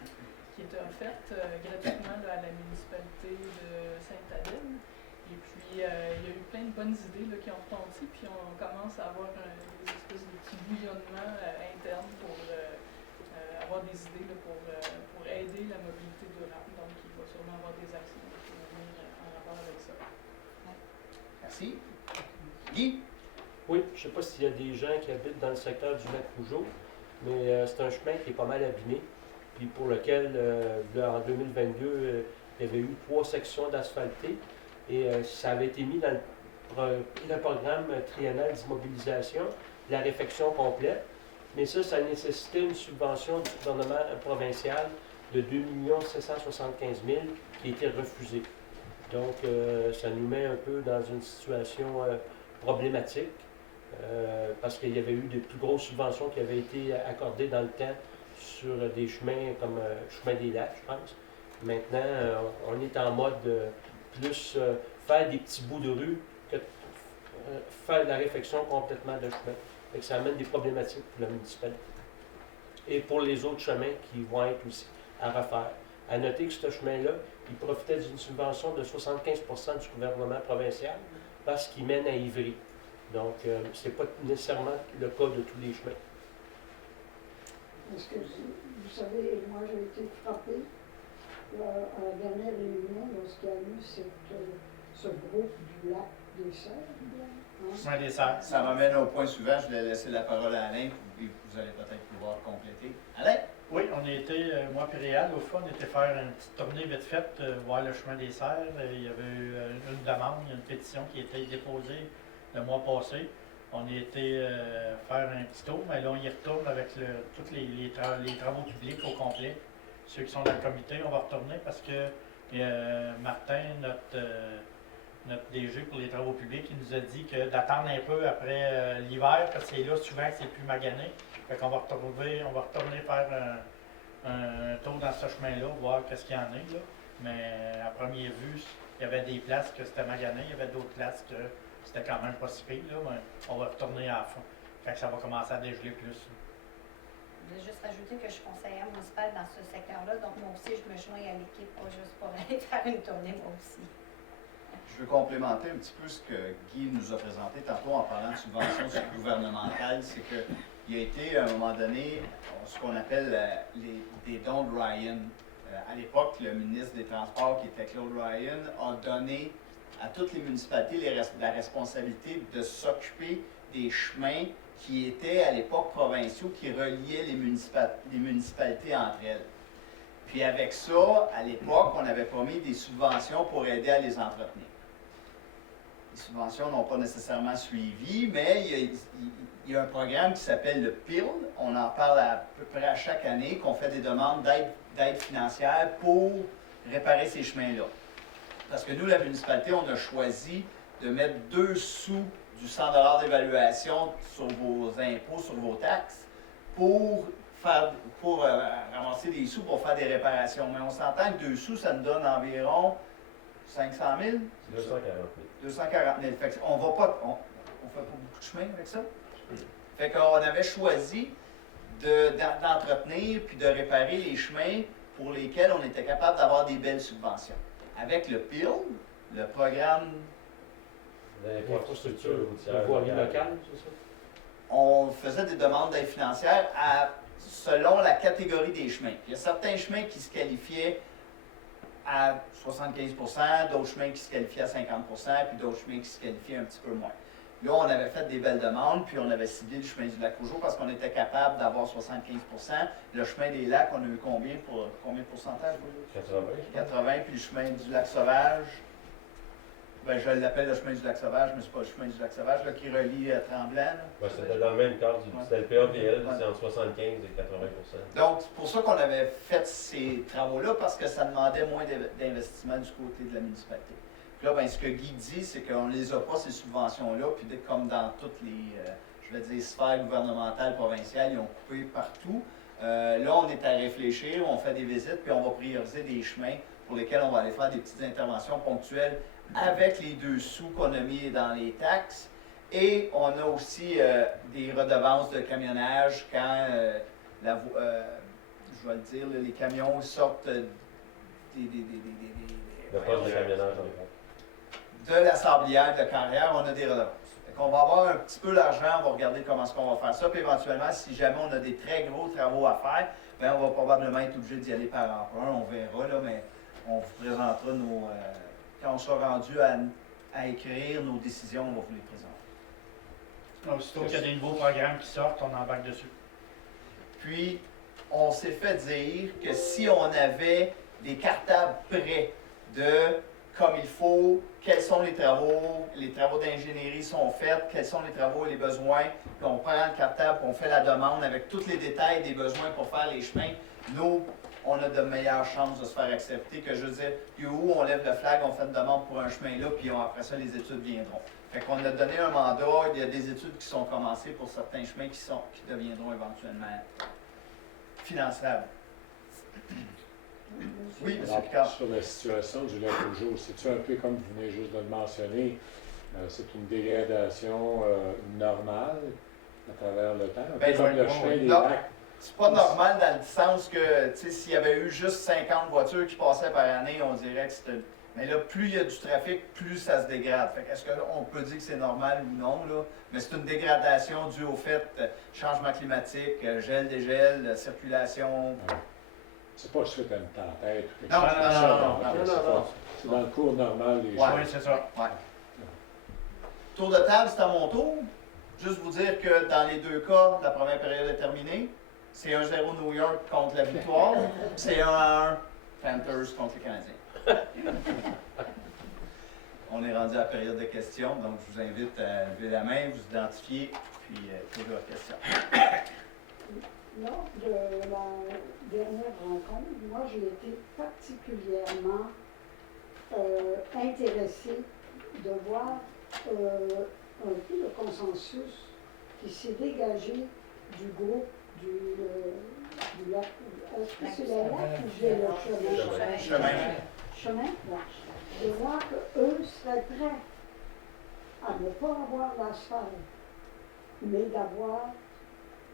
qui était offerte gratuitement là, à la municipalité de Sainte-Adèle. Et puis, il y a eu plein de bonnes idées là, qui ont rebondi, puis on commence à avoir des espèces de petits bouillonnements internes pour avoir des idées là, pour aider la mobilité durable. Donc, il va sûrement avoir des actions qui vont venir en rapport avec ça. merci. Guy, Oui, je ne sais pas s'il y a des gens qui habitent dans le secteur du lac Rougeau, mais c'est un chemin qui est pas mal abîmé, puis pour lequel, là, en 2022, il y avait eu 3 sections d'asphalté, et ça avait été mis dans le programme triennal d'immobilisation, la réfection complète, mais ça nécessitait une subvention du gouvernement provincial de 2 775 000 qui a été refusée. Donc, ça nous met un peu dans une situation problématique. Parce qu'il y avait eu de plus grosses subventions qui avaient été accordées dans le temps sur des chemins comme chemin des lacs, je pense. Maintenant, on est en mode plus faire des petits bouts de rue que faire de la réfection complètement de chemin. Fait que ça amène des problématiques pour la municipalité. Et pour les autres chemins qui vont être aussi à refaire. À noter que ce chemin-là, il profitait d'une subvention de 75% du gouvernement provincial parce qu'il mène à Ivry. Donc, ce n'est pas nécessairement le cas de tous les chemins. Parce que vous savez, moi j'ai été frappée à la dernière réunion lorsqu'il y a eu ce groupe du lac des Sèvres. Hein? Chemin des Serres. ça m'amène au point suivant. Je vais laisser la parole à Alain, puis vous allez peut-être pouvoir compléter. Alain? Oui, on a été, moi et Réal, au fond, on était faire une petite tournée vite faite, voir le chemin des Serres. Il y avait eu une demande, une pétition qui a été déposée le mois passé. On a été faire un petit tour, mais là, on y retourne avec tous les travaux publics au complet. Ceux qui sont dans le comité, on va retourner parce que Martin, notre DG pour les travaux publics, il nous a dit que d'attendre un peu après l'hiver, parce que c'est là souvent que c'est plus magané. Fait qu'on va retourner faire un tour dans ce chemin-là, voir qu'est-ce qu'il y en a là. Mais à première vue, il y avait des places que c'était magané, il y avait d'autres places que c'était quand même pas si pire, là, mais on va retourner à fond. Fait que ça va commencer à dégeler plus. Je vais juste rajouter que je suis conseillère municipale dans ce secteur-là, donc moi aussi, je me joins à l'équipe, pas juste pour aller faire une tournée, moi aussi. Je veux complémenter un petit peu ce que Guy nous a présenté tantôt en parlant de subventions gouvernementales. C'est qu'il y a été, à un moment donné, ce qu'on appelle des dons de Ryan. À l'époque, le ministre des Transports, qui était Claude Ryan, a donné à toutes les municipalités la responsabilité de s'occuper des chemins qui étaient à l'époque provinciaux, qui reliaient les municipalités entre elles. Puis avec ça, à l'époque, on avait promis des subventions pour aider à les entretenir. Les subventions n'ont pas nécessairement suivi, mais il y a un programme qui s'appelle le PIL. On en parle à peu près à chaque année, qu'on fait des demandes d'aide financière pour réparer ces chemins-là. Parce que nous, la municipalité, on a choisi de mettre 2 sous du 100 $ d'évaluation sur vos impôts, sur vos taxes, pour ramasser des sous pour faire des réparations. Mais on s'entend que 2 sous, ça nous donne environ 500 000? 240 000. 240 000. Fait qu'on va pas, on fait pas beaucoup de chemin avec ça. Fait qu'on avait choisi d'entretenir puis de réparer les chemins pour lesquels on était capable d'avoir des belles subventions. Avec le PIL, le programme, L'infrastructure Le routière voirie locale. local, c'est ça? on faisait des demandes d'aide financière selon la catégorie des chemins. Il y a certains chemins qui se qualifiaient à 75 %, d'autres chemins qui se qualifiaient à 50 %, puis d'autres chemins qui se qualifiaient un petit peu moins. Là, on avait fait des belles demandes, puis on avait ciblé le chemin du lac Rougeau parce qu'on était capable d'avoir 75 %. Le chemin des lacs, on a eu combien de pourcentage? 80. 80, puis le chemin du lac Sauvage, ben, je l'appelle le chemin du lac Sauvage, mais c'est pas le chemin du lac Sauvage là, qui relie Tremblant. Là. Ouais, c'était dans le même cadre. C'était le PAPL, Ouais. c'est entre 75 et 80 %. Donc, c'est pour ça qu'on avait fait ces travaux-là, parce que ça demandait moins d'investissement du côté de la municipalité. Puis là, ben, ce que Guy dit, c'est qu'on ne les a pas, ces subventions-là, puis comme dans toutes les, je vais dire, sphères gouvernementales, provinciales, ils ont coupé partout. Là, on est à réfléchir, on fait des visites, puis on va prioriser des chemins pour lesquels on va aller faire des petites interventions ponctuelles avec les 2 sous qu'on a mis dans les taxes. Et on a aussi des redevances de camionnage quand, je vais le dire, là, les camions sortent Le poste de camionnage, de la sablière de carrière, on a des redevances. On va avoir un petit peu l'argent, on va regarder comment est-ce qu'on va faire ça, puis éventuellement, si jamais on a des très gros travaux à faire, bien, on va probablement être obligé d'y aller par emprunt, on verra, là, mais on vous présentera nos... quand on sera rendu à écrire nos décisions, on va vous les présenter. Aussitôt qu'il y a des nouveaux programmes qui sortent, on embarque dessus. Puis, on s'est fait dire que si on avait des cartables prêts de comme il faut, quels sont les travaux d'ingénierie sont faits, quels sont les travaux et les besoins, puis on prend le cartable, puis on fait la demande avec tous les détails des besoins pour faire les chemins, nous, on a de meilleures chances de se faire accepter que, je veux dire, où on lève le flag, on fait une demande pour un chemin là, puis après ça, les études viendront. Fait qu'on a donné un mandat, il y a des études qui sont commencées pour certains chemins qui deviendront éventuellement finançables. Oui, M. Alors, Picard. sur la situation du lac Rougeau, c'est-tu un peu comme vous venez juste de le mentionner, c'est une dégradation normale à travers le temps, un peu Ben, comme le chemin des non. lacs. C'est pas normal dans le sens que, tu sais, s'il y avait eu juste 50 voitures qui passaient par année, on dirait que c'était... Mais là, plus il y a du trafic, plus ça se dégrade. Fait est-ce qu'on peut dire que c'est normal ou non, là? Mais c'est une dégradation due au fait changement climatique, gel, dégel, circulation. Ouais. C'est pas suite à une tempête ou quelque Non, chose. non. C'est dans le cours normal des Ouais. choses. Oui, c'est ça. Ouais. Tour de table, c'est à mon tour. Juste vous dire que dans les 2 cas, la première période est terminée. C'est 1-0 New York contre la Victoire. C'est 1-1 Panthers contre les Canadiens. On est rendu à la période de questions, donc je vous invite à lever la main, vous identifier, puis poser votre question. Lors de la dernière rencontre, moi j'ai été particulièrement intéressée de voir un peu le consensus qui s'est dégagé du groupe du lac. Est-ce que c'est le lac ou j'ai le chemin? Chemin? Ouais. De voir qu'eux seraient prêts à ne pas avoir l'asphalte, mais d'avoir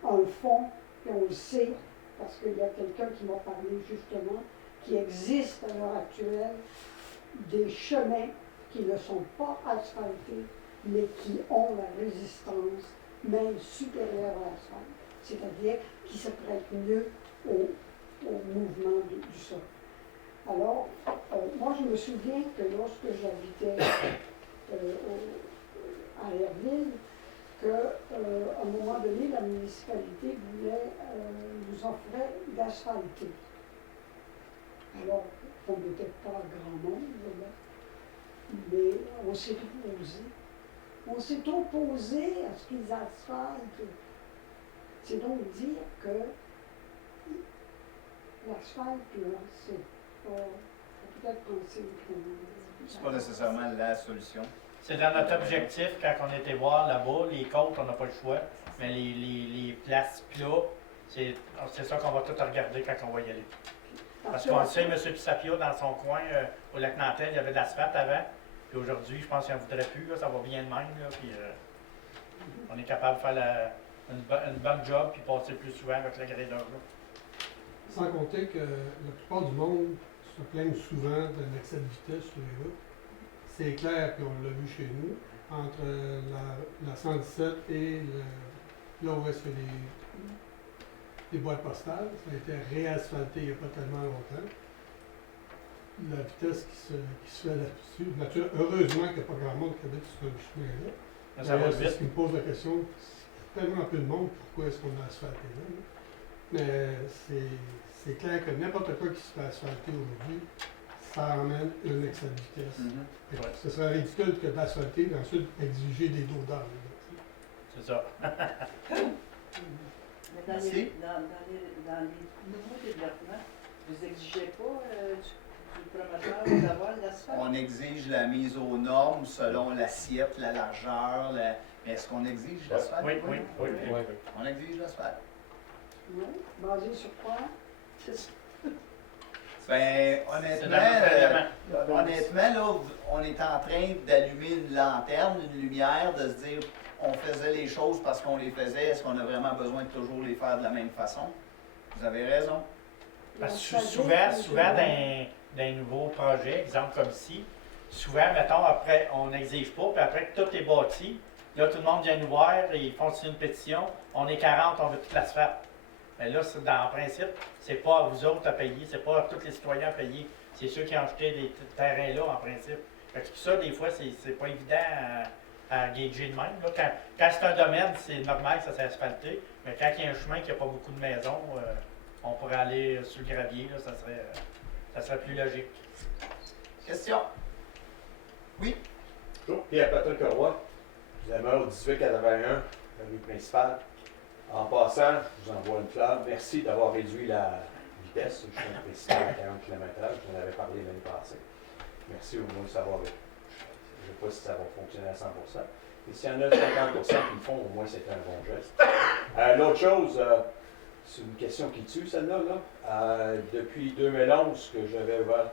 un fond, et on le sait, parce qu'il y a quelqu'un qui m'a parlé justement, qui existe à l'heure actuelle des chemins qui ne sont pas asphaltés, mais qui ont la résistance même supérieure à l'asphalte, c'est-à-dire qui se prêtent mieux au mouvement du sol. Alors, moi je me souviens que lorsque j'habitais à Herville, qu'à un moment donné, la municipalité voulait nous offrir d'asphalter. Alors, on n'était pas grand monde, là, mais on s'est opposé. On s'est opposé à ce qu'ils asphaltent. C'est donc dire que l'asphalte, là, c'est pas... Faut peut-être penser autrement. C'est pas nécessairement la solution. C'est dans notre objectif, quand on était voir là-bas, les côtes, on n'a pas le choix, mais les places plats, c'est ça qu'on va tout regarder quand on va y aller. Parce qu'on le sait, M. Pissapia, dans son coin, au lac Nantel, il y avait de l'asphalte avant, puis aujourd'hui, je pense qu'il n'en voudrait plus, là, ça va bien de même, là, puis on est capable de faire une bonne job, puis passer plus souvent avec le gradeur. Sans compter que la plupart du monde se plaignent souvent de l'excès de vitesse sur les routes. C'est clair, puis on l'a vu chez nous, entre la 117 et là où est-ce qu'il y a des boîtes postales, ça a été réasphalté il n'y a pas tellement longtemps. La vitesse qui se fait là-dessus, heureusement qu'il n'y a pas grand monde qui habite sur ce chemin-là. Ça va C'est vite. ce qui me pose la question, tellement peu de monde, pourquoi est-ce qu'on a asphalté là? Mais c'est clair que n'importe quoi qui se fait asphalter aujourd'hui, ça amène un excès de vitesse. Mm-hmm. Ouais. Ce serait ridicule que d'asphalter et ensuite exiger des dos d'âne. C'est ça. Mais dans Merci. les nouveaux développements, vous n'exigez pas du promoteur d'avoir l'asphalte? On exige la mise aux normes selon l'assiette, la largeur, mais est-ce qu'on exige l'asphalte? Oui, oui, oui. Oui. On exige l'asphalte. Oui, basé sur quoi? C'est ça. Ben, C'est honnêtement, dans notre règlement. honnêtement, là, on est en train d'allumer une lanterne, une lumière, de se dire, on faisait les choses parce qu'on les faisait, est-ce qu'on a vraiment besoin de toujours les faire de la même façon? Vous avez raison. Parce que souvent dans un nouveau projet, exemple comme ici, souvent, mettons, après, on n'exige pas, puis après que tout est bâti, là, tout le monde vient nous voir, et ils font signer une pétition, on est 40, on veut toute l'asphalte. Mais là, en principe, c'est pas à vous autres à payer, c'est pas à tous les citoyens à payer, c'est ceux qui ont acheté des terrains-là, en principe. Fait que c'est pour ça, des fois, c'est pas évident à gager de même. Là. Quand c'est un domaine, c'est normal que ça soit asphalté, mais quand il y a un chemin qui n'a pas beaucoup de maisons, on pourrait aller sur le gravier, là, ça serait plus logique. Question? Oui? Bonjour, Pierre-Patrick Roy, demeure 1881, rue principale. En passant, je vous envoie une flamme. Merci d'avoir réduit la vitesse. Je suis un principal à 40 km/h, je en avais parlé l'année passée. Merci au moins de savoir. Je ne sais pas si ça va fonctionner à 100%. Et s'il y en a 50% qui le font, au moins c'est un bon geste. L'autre chose, c'est une question qui tue, celle-là. Là. Depuis 2011 que j'avais ouvert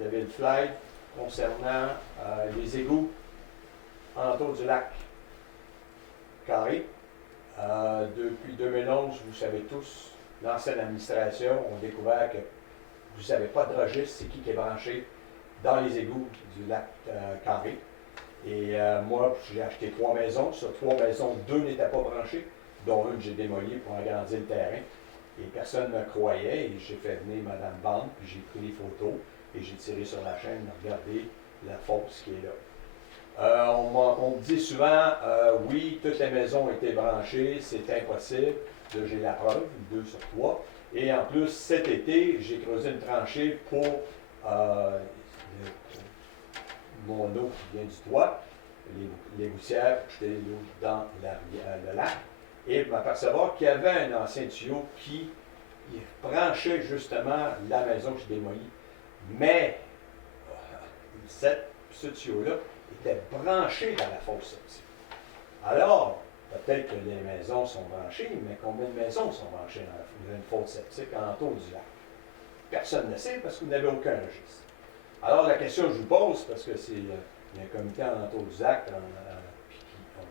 la ville Fly concernant les égouts alentour du lac Carré. Depuis 2011, vous savez tous, l'ancienne administration a découvert que vous n'avez pas de registre, c'est qui est branché dans les égouts du lac Carré. Et moi, j'ai acheté 3 maisons. Sur 3 maisons, 2 n'étaient pas branchées, dont une j'ai démolie pour agrandir le terrain. Et personne ne me croyait et j'ai fait venir Mme Bande, puis j'ai pris les photos et j'ai tiré sur la chaîne, regardez la fosse qui est là. On me dit souvent, oui, toutes les maisons ont été branchées, c'est impossible. Là, j'ai la preuve, 2 sur 3. Et en plus, cet été, j'ai creusé une tranchée pour mon eau qui vient du toit, les gouttières, jeter l'eau dans le lac. Et m'apercevoir qu'il y avait un ancien tuyau qui branchait justement la maison que j'ai démolie. Mais ce tuyau-là était branché dans la fosse septique. Alors, peut-être que les maisons sont branchées, mais combien de maisons sont branchées dans une fosse septique alentour du lac? Personne ne sait parce que vous n'avez aucun registre. Alors, la question que je vous pose, parce que il y a un comité alentour du lac qui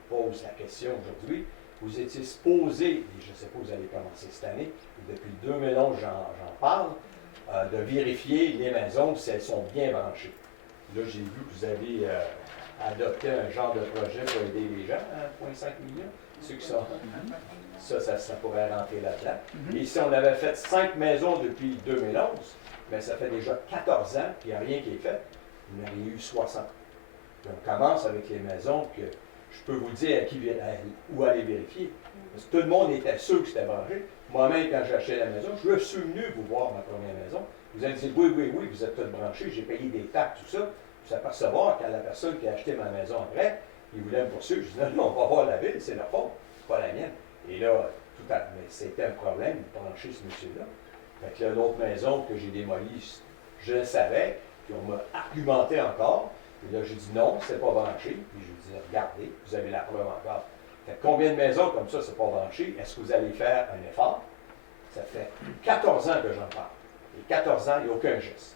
pose la question aujourd'hui, vous étiez supposé, et je ne sais pas, vous allez commencer cette année, et depuis 2011, j'en parle, de vérifier les maisons si elles sont bien branchées. Là, j'ai vu que vous avez adopté un genre de projet pour aider les gens à 1,5 million. Ceux qui sont. Ça pourrait rentrer là-dedans. Et si on avait fait 5 maisons depuis 2011, bien, ça fait déjà 14 ans qu'il n'y a rien qui est fait. Il y en aurait eu 60. Puis on commence avec les maisons que je peux vous dire où aller vérifier. Parce que tout le monde était sûr que c'était branché. Moi-même, quand j'ai acheté la maison, je suis venu vous voir ma première maison. Vous avez dit, oui, vous êtes tous branchés, j'ai payé des taxes, tout ça. Vous s'apercevoir quand la personne qui a acheté ma maison après, il voulait me poursuivre. Je dis, non, on va voir la ville, c'est leur faute, c'est pas la mienne. Et là, mais c'était un problème de brancher ce monsieur-là. Fait que là, l'autre maison que j'ai démolie, je le savais, puis on m'a argumenté encore. Et là, j'ai dit non, c'est pas branché. Puis je lui dis, regardez, vous avez la preuve encore. Fait que combien de maisons comme ça, c'est pas branché? Est-ce que vous allez faire un effort? Ça fait 14 ans que j'en parle. Et 14 ans, il n'y a aucun geste.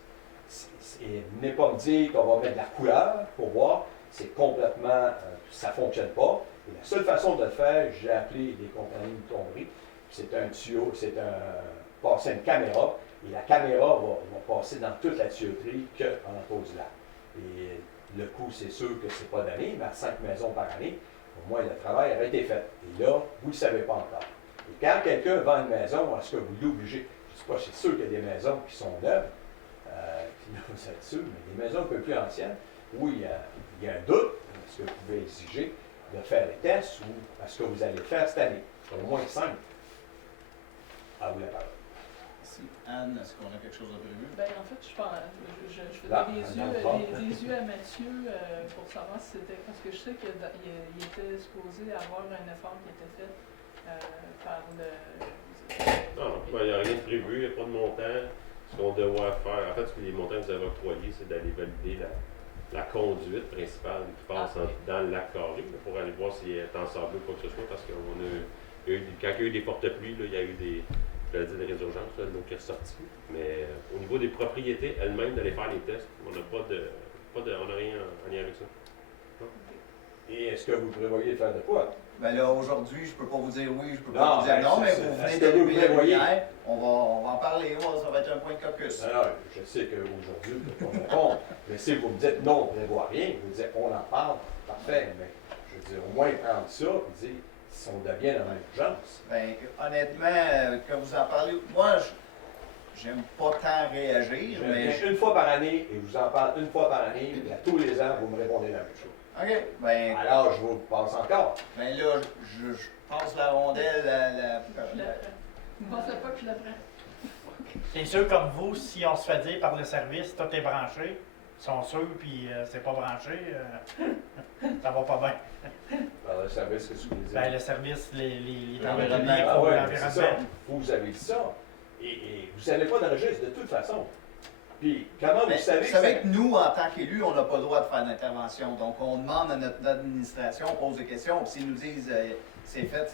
Et venez pas me dire qu'on va mettre de la couleur pour voir. C'est complètement, ça ne fonctionne pas. Et la seule façon de le faire, j'ai appelé les compagnies de plomberie. C'est un tuyau, passer une caméra. Et la caméra va passer dans toute la tuyauterie qu'en entour du lac. Et le coût, c'est sûr que c'est pas donné, mais à 5 maisons par année, au moins le travail aurait été fait. Et là, vous ne le savez pas encore. Et quand quelqu'un vend une maison, est-ce que vous l'obligez? Je ne sais pas, c'est sûr qu'il y a des maisons qui sont neuves, puis là, vous êtes sûr, mais des maisons un peu plus anciennes, où il y a un doute, est-ce que vous pouvez exiger de faire les tests ou est-ce que vous allez le faire cette année? Au moins 5. À vous la parole. Merci. Anne, est-ce qu'on a quelque chose de prévu? Ben, en fait, je faisais Là, des yeux à Mathieu pour savoir si c'était. Parce que je sais qu'il était supposé avoir un effort qui était fait par le. Non, il n'y a rien de prévu, il n'y a pas de montant. Ce qu'on doit faire, en fait, ce que les montants que vous avez octroyés, c'est d'aller valider la conduite principale qui passe dans le lac Carré, là, pour aller voir s'il est ensablé ou quoi que ce soit, parce qu'on a quand il y a eu des fortes pluies, là, il y a eu des résurgences, de l'eau qui est ressortie. Mais au niveau des propriétés elles-mêmes, d'aller faire les tests, on n'a on n'a rien en lien avec ça. Et est-ce que vous prévoyez de faire de quoi? Ben là, aujourd'hui, je peux pas vous dire oui, je peux Non, pas vous dire ben, non, mais c'est- vous venez est-ce de que vous lever la prévoyez? lumière. On va en parler, ça va être un point de caucus. Alors, je sais qu'aujourd'hui, vous ne pouvez pas répondre, mais si vous me dites non, on ne prévoit rien, vous dites on en parle, parfait, mais je veux dire, au moins prendre ça et dire si on devient dans l'urgence. Ben, honnêtement, que vous en parlez, moi, j'aime pas tant réagir, Je mais... viens une fois par année et je vous en parle une fois par année, et à tous les ans, vous me répondez la même chose. OK, ben, Alors, je vous passe encore. ben là, je passe la rondelle à Je la prends. Ne pensez pas que je la prends. C'est sûr, comme vous, si on se fait dire par le service, tout est branché, ils sont sûrs, puis c'est pas branché, ça va pas bien. Alors, le service, qu'est-ce que vous voulez dire? Ben, le service, les travaux L'environnement. publics Ah ou ouais, c'est ça. l'environnement. Vous avez dit ça. Et vous savez pas de registre de toute façon. Puis, comment Mais vous savez vous savez que nous, en tant qu'élus, on n'a pas le droit de faire d'intervention. Donc, on demande à notre administration, on pose des questions, puis s'ils nous disent c'est fait,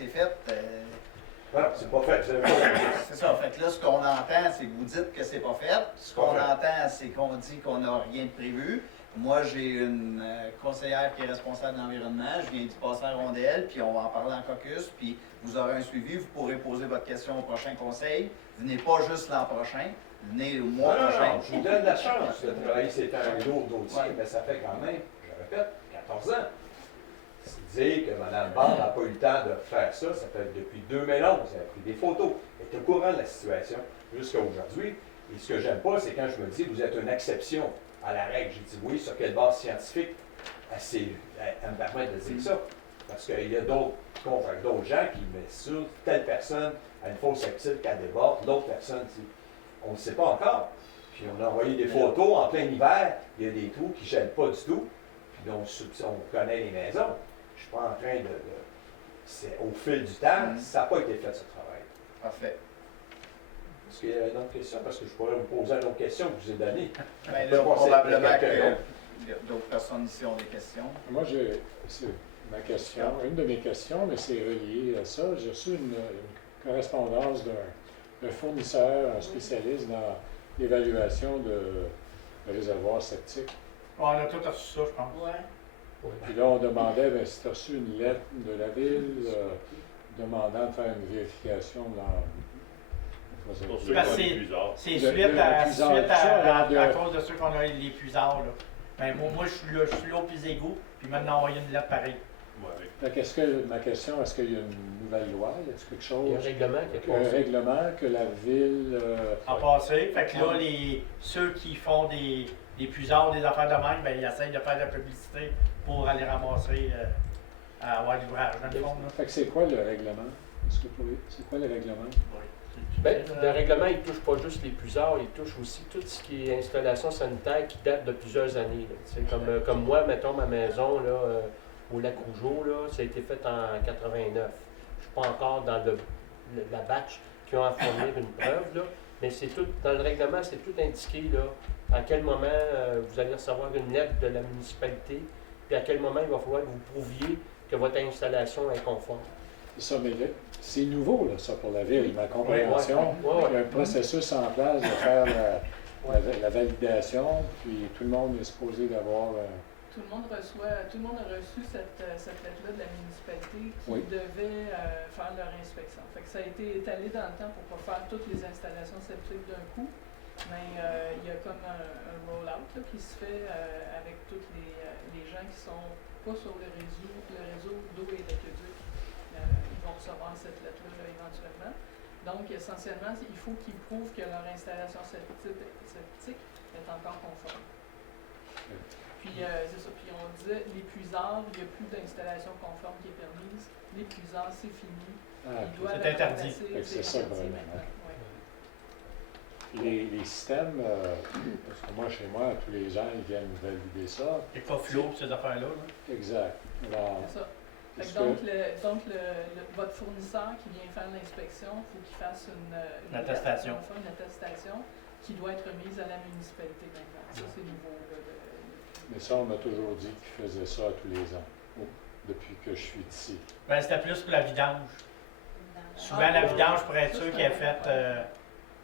Voilà, c'est pas fait. Vous avez pas de registre. c'est ça. Fait que là, ce qu'on entend, c'est que vous dites que c'est pas fait. Ce qu'on entend, c'est qu'on dit qu'on n'a rien de prévu. Moi, j'ai une conseillère qui est responsable de l'environnement. Je viens d'y passer à rondelle, puis on va en parler en caucus, puis vous aurez un suivi. Vous pourrez poser votre question au prochain conseil. Venez pas juste l'an prochain, venez le mois Non, prochain. non, je vous donne la chance de travailler ces d'autres dossiers, mais ça fait quand même, je répète, 14 ans. C'est dire que Mme Bond n'a pas eu le temps de faire ça, ça fait depuis 2011, elle a pris des photos, elle est au courant de la situation jusqu'à aujourd'hui. Et ce que j'aime pas, c'est quand je me dis, vous êtes une exception à la règle. J'ai dit oui, sur quelle base scientifique elle me permet de dire ça. Parce qu'il y a d'autres gens qui mettent sur telle personne a une fausse septique qu'elle déborde, l'autre personne, on ne sait pas encore. Puis on a envoyé des photos en plein hiver, il y a des trous qui ne gèlent pas du tout. Puis on connaît les maisons. Je ne suis pas en train de c'est au fil du temps, ça n'a pas été fait ce travail. Parfait. Est-ce qu'il y a une autre question? Parce que je pourrais vous poser une autre question que je vous ai donnée. Ben peut là, passer probablement à que quelqu'un d'autres personnes ici ont des questions. Moi, c'est ma question, une de mes questions, mais c'est relié à ça. J'ai reçu une correspondance d'un fournisseur, un spécialiste dans l'évaluation de réservoirs septiques. On a tout reçu ça, je pense. Ouais. Puis là, on demandait, ben, si tu as reçu une lettre de la ville demandant de faire une vérification dans... Pour ceux Parce qui ont que les puisards. C'est Le- suite le à puisard, cause de ceux qu'on a les puisards, là. Ben, moi, je suis là au plus égaux, puis maintenant, envoyé une lettre pareille. Ouais. Fait ma question, est-ce qu'il y a une nouvelle loi? Y a-t-il quelque chose? Il y a un règlement qui est Un passé. règlement que la ville... En passé, fait que là, ceux qui font des puisards, des affaires de même, ben, ils essayent de faire de la publicité pour aller ramasser, avoir l'ouvrage, dans le fond, là. Fait que c'est quoi le règlement? Est-ce que vous pouvez... C'est quoi le règlement? Ben, le règlement, il ne touche pas juste les puisards, il touche aussi tout ce qui est installation sanitaire qui date de plusieurs années. Là. Tu sais, comme moi, mettons ma maison là, au lac Rougeau, là, ça a été fait en 89. Je ne suis pas encore dans la batch qui ont à fournir une preuve, là, mais c'est tout, dans le règlement, c'est tout indiqué là, à quel moment vous allez recevoir une lettre de la municipalité, puis à quel moment il va falloir que vous prouviez que votre installation est conforme. Ça, mais là, c'est nouveau, là, ça, pour la ville, ma compréhension. Ouais. Il y a un processus en place de faire la validation, puis tout le monde est supposé d'avoir... Tout le monde a reçu cette lettre-là de la municipalité qui Oui. devait faire leur inspection. Fait que ça a été étalé dans le temps pour ne pas faire toutes les installations septiques d'un coup. Mais il y a comme un roll-out là, qui se fait avec tous les gens qui sont pas sur le réseau d'eau et d'aqueduc. Ils vont recevoir cette lettre-là éventuellement. Donc, essentiellement, il faut qu'ils prouvent que leur installation septique est encore conforme. Puis, c'est ça. Puis, on disait, les puisards, il n'y a plus d'installation conforme qui est permise. Les puisards, c'est fini. Ils doivent c'est interdit. être remplacés, Fait que c'est ça, interdit vraiment. maintenant. Ouais. Les systèmes, parce que moi, chez moi, tous les ans, ils viennent valider ça. Les pas flots, ces affaires-là. Là. Exact. Alors, C'est ça. Fait est-ce que donc, votre fournisseur qui vient faire l'inspection, il faut qu'il fasse une attestation. Une attestation. qui doit être mise à la municipalité maintenant. Ça, c'est nouveau. Mais ça, on m'a toujours dit qu'ils faisaient ça à tous les ans, depuis que je suis ici. Ben, c'était plus pour la vidange. Souvent, la vidange, pour être sûr qu'elle est faite.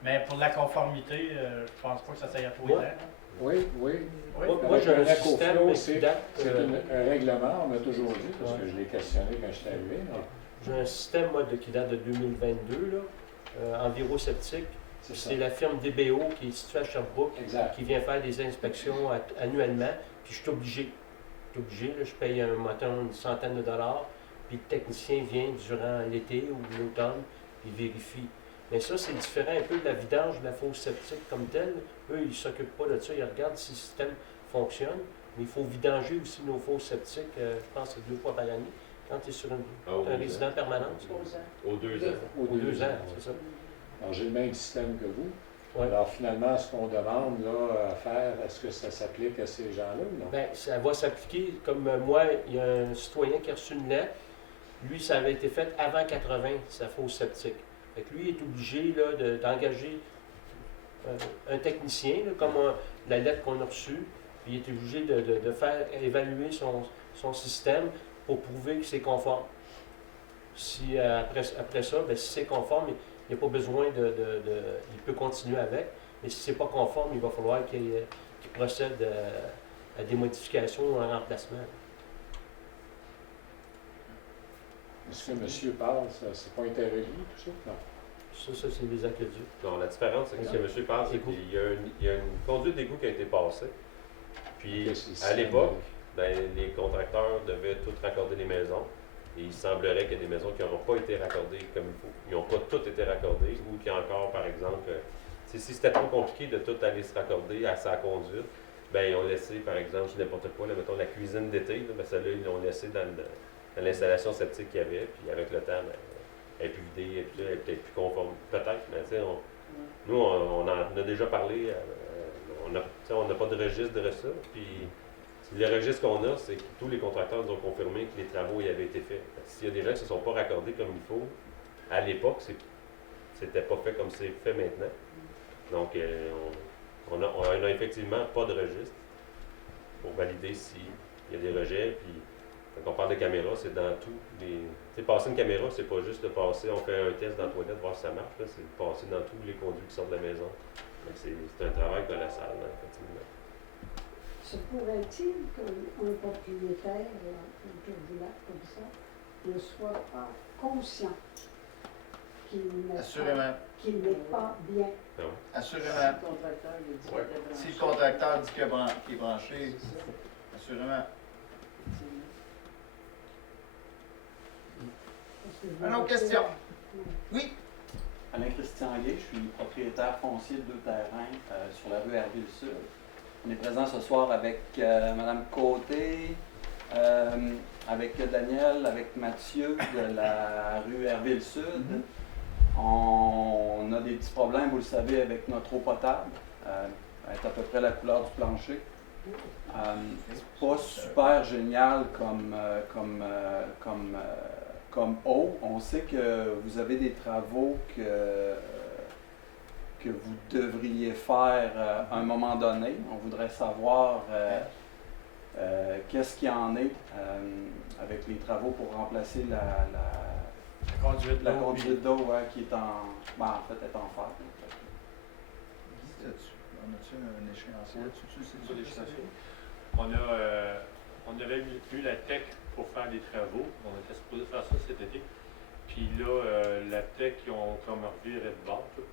Mais pour la conformité, je pense pas que ça s'aille à tous les ans. Oui. Moi, j'ai un Avec système EcoFlow, qui c'est date, un règlement, on m'a toujours dit, parce que je l'ai questionné quand j'étais arrivé. mais j'ai un système moi, qui date de 2022, là, enviroseptique. C'est ça. C'est la firme DBO qui est située à Sherbrooke, Exact. qui vient faire des inspections annuellement. Puis je suis obligé. Là, je paye un moteur une centaine de dollars. Puis le technicien vient durant l'été ou l'automne, il vérifie. Mais ça, c'est différent un peu de la vidange de la fosse septique comme telle. Eux, ils ne s'occupent pas de ça. Ils regardent si le système fonctionne. Mais il faut vidanger aussi nos fosses septiques, je pense que c'est 2 fois par année, quand tu es sur un résident permanent. Aux 2 ans. Aux 2 ans, c'est ça. Alors, j'ai le même système que vous. Ouais. Alors, finalement, ce qu'on demande là, à faire, est-ce que ça s'applique à ces gens-là ou non? Bien, ça va s'appliquer. Comme moi, il y a un citoyen qui a reçu une lettre. Lui, ça avait été fait avant 80, sa fosse septique. Fait que lui, il est obligé là, d'engager un technicien, là, comme la lettre qu'on a reçue. Puis il est obligé de faire évaluer son système pour prouver que c'est conforme. Si après ça, bien, si c'est conforme, il n'y a pas besoin il peut continuer avec. Mais si ce n'est pas conforme, il va falloir qu'il procède à des modifications ou un remplacement. Est-ce que monsieur parle, ça, c'est pas interrelié, tout ça? Non. Ça c'est des aqueducs. Non, la différence, c'est que ce que monsieur parle, c'est qu'il y a une conduite d'égout qui a été passée. Puis, à l'époque, ben, les contracteurs devaient tout raccorder les maisons. Et il semblerait qu'il y a des maisons qui n'auront pas été raccordées comme il faut. Ils n'ont pas toutes été raccordées, ou qu'il y a encore, par exemple, si c'était trop compliqué de tout aller se raccorder à sa conduite, ben ils ont laissé, par exemple, je dis n'importe quoi, là, mettons la cuisine d'été, là, ben celle-là, ils l'ont laissé dans l'installation septique qu'il y avait, puis avec le temps, ben, elle est plus vidée, elle est peut-être plus conforme. Peut-être, mais tu sais, nous, on en a déjà parlé, on n'a pas de registre de ça, puis le registre qu'on a, c'est que tous les contracteurs nous ont confirmé que les travaux y avaient été faits. S'il y a des gens qui ne se sont pas raccordés comme il faut, à l'époque, c'était pas fait comme c'est fait maintenant. Donc, on a effectivement pas de registre pour valider s'il y a des rejets. Puis, quand on parle de caméra, c'est dans tous les... Tu sais, passer une caméra, c'est pas juste de passer, on fait un test dans la toilette, voir si ça marche, là, c'est de passer dans tous les conduits qui sortent de la maison. C'est un travail colossal, là, effectivement. Se pourrait-il qu'un propriétaire autour du lac comme ça ne soit pas conscient qu'il n'est pas bien? Non. Assurément. Si le contracteur dit qu'il est branché, assurément. Une autre question? Oui? Alain Christian Gay, je suis propriétaire foncier de 2 terrains sur la rue Herville-Sud. On est présent ce soir avec Mme Côté, avec Daniel, avec Mathieu de la rue Herville-Sud. On a des petits problèmes, vous le savez, avec notre eau potable. Elle est à peu près la couleur du plancher. Pas super génial comme eau. On sait que vous avez des travaux que vous devriez faire à un moment donné. On voudrait savoir qu'est-ce qu'il y en est avec les travaux pour remplacer la conduite d'eau qui est en fait est en fer. On a-tu un échéancier là-dessus? On avait eu la TEC pour faire des travaux. On était supposé faire ça cet été. Puis là, la TEC, ils ont comme reviré de bord. Tout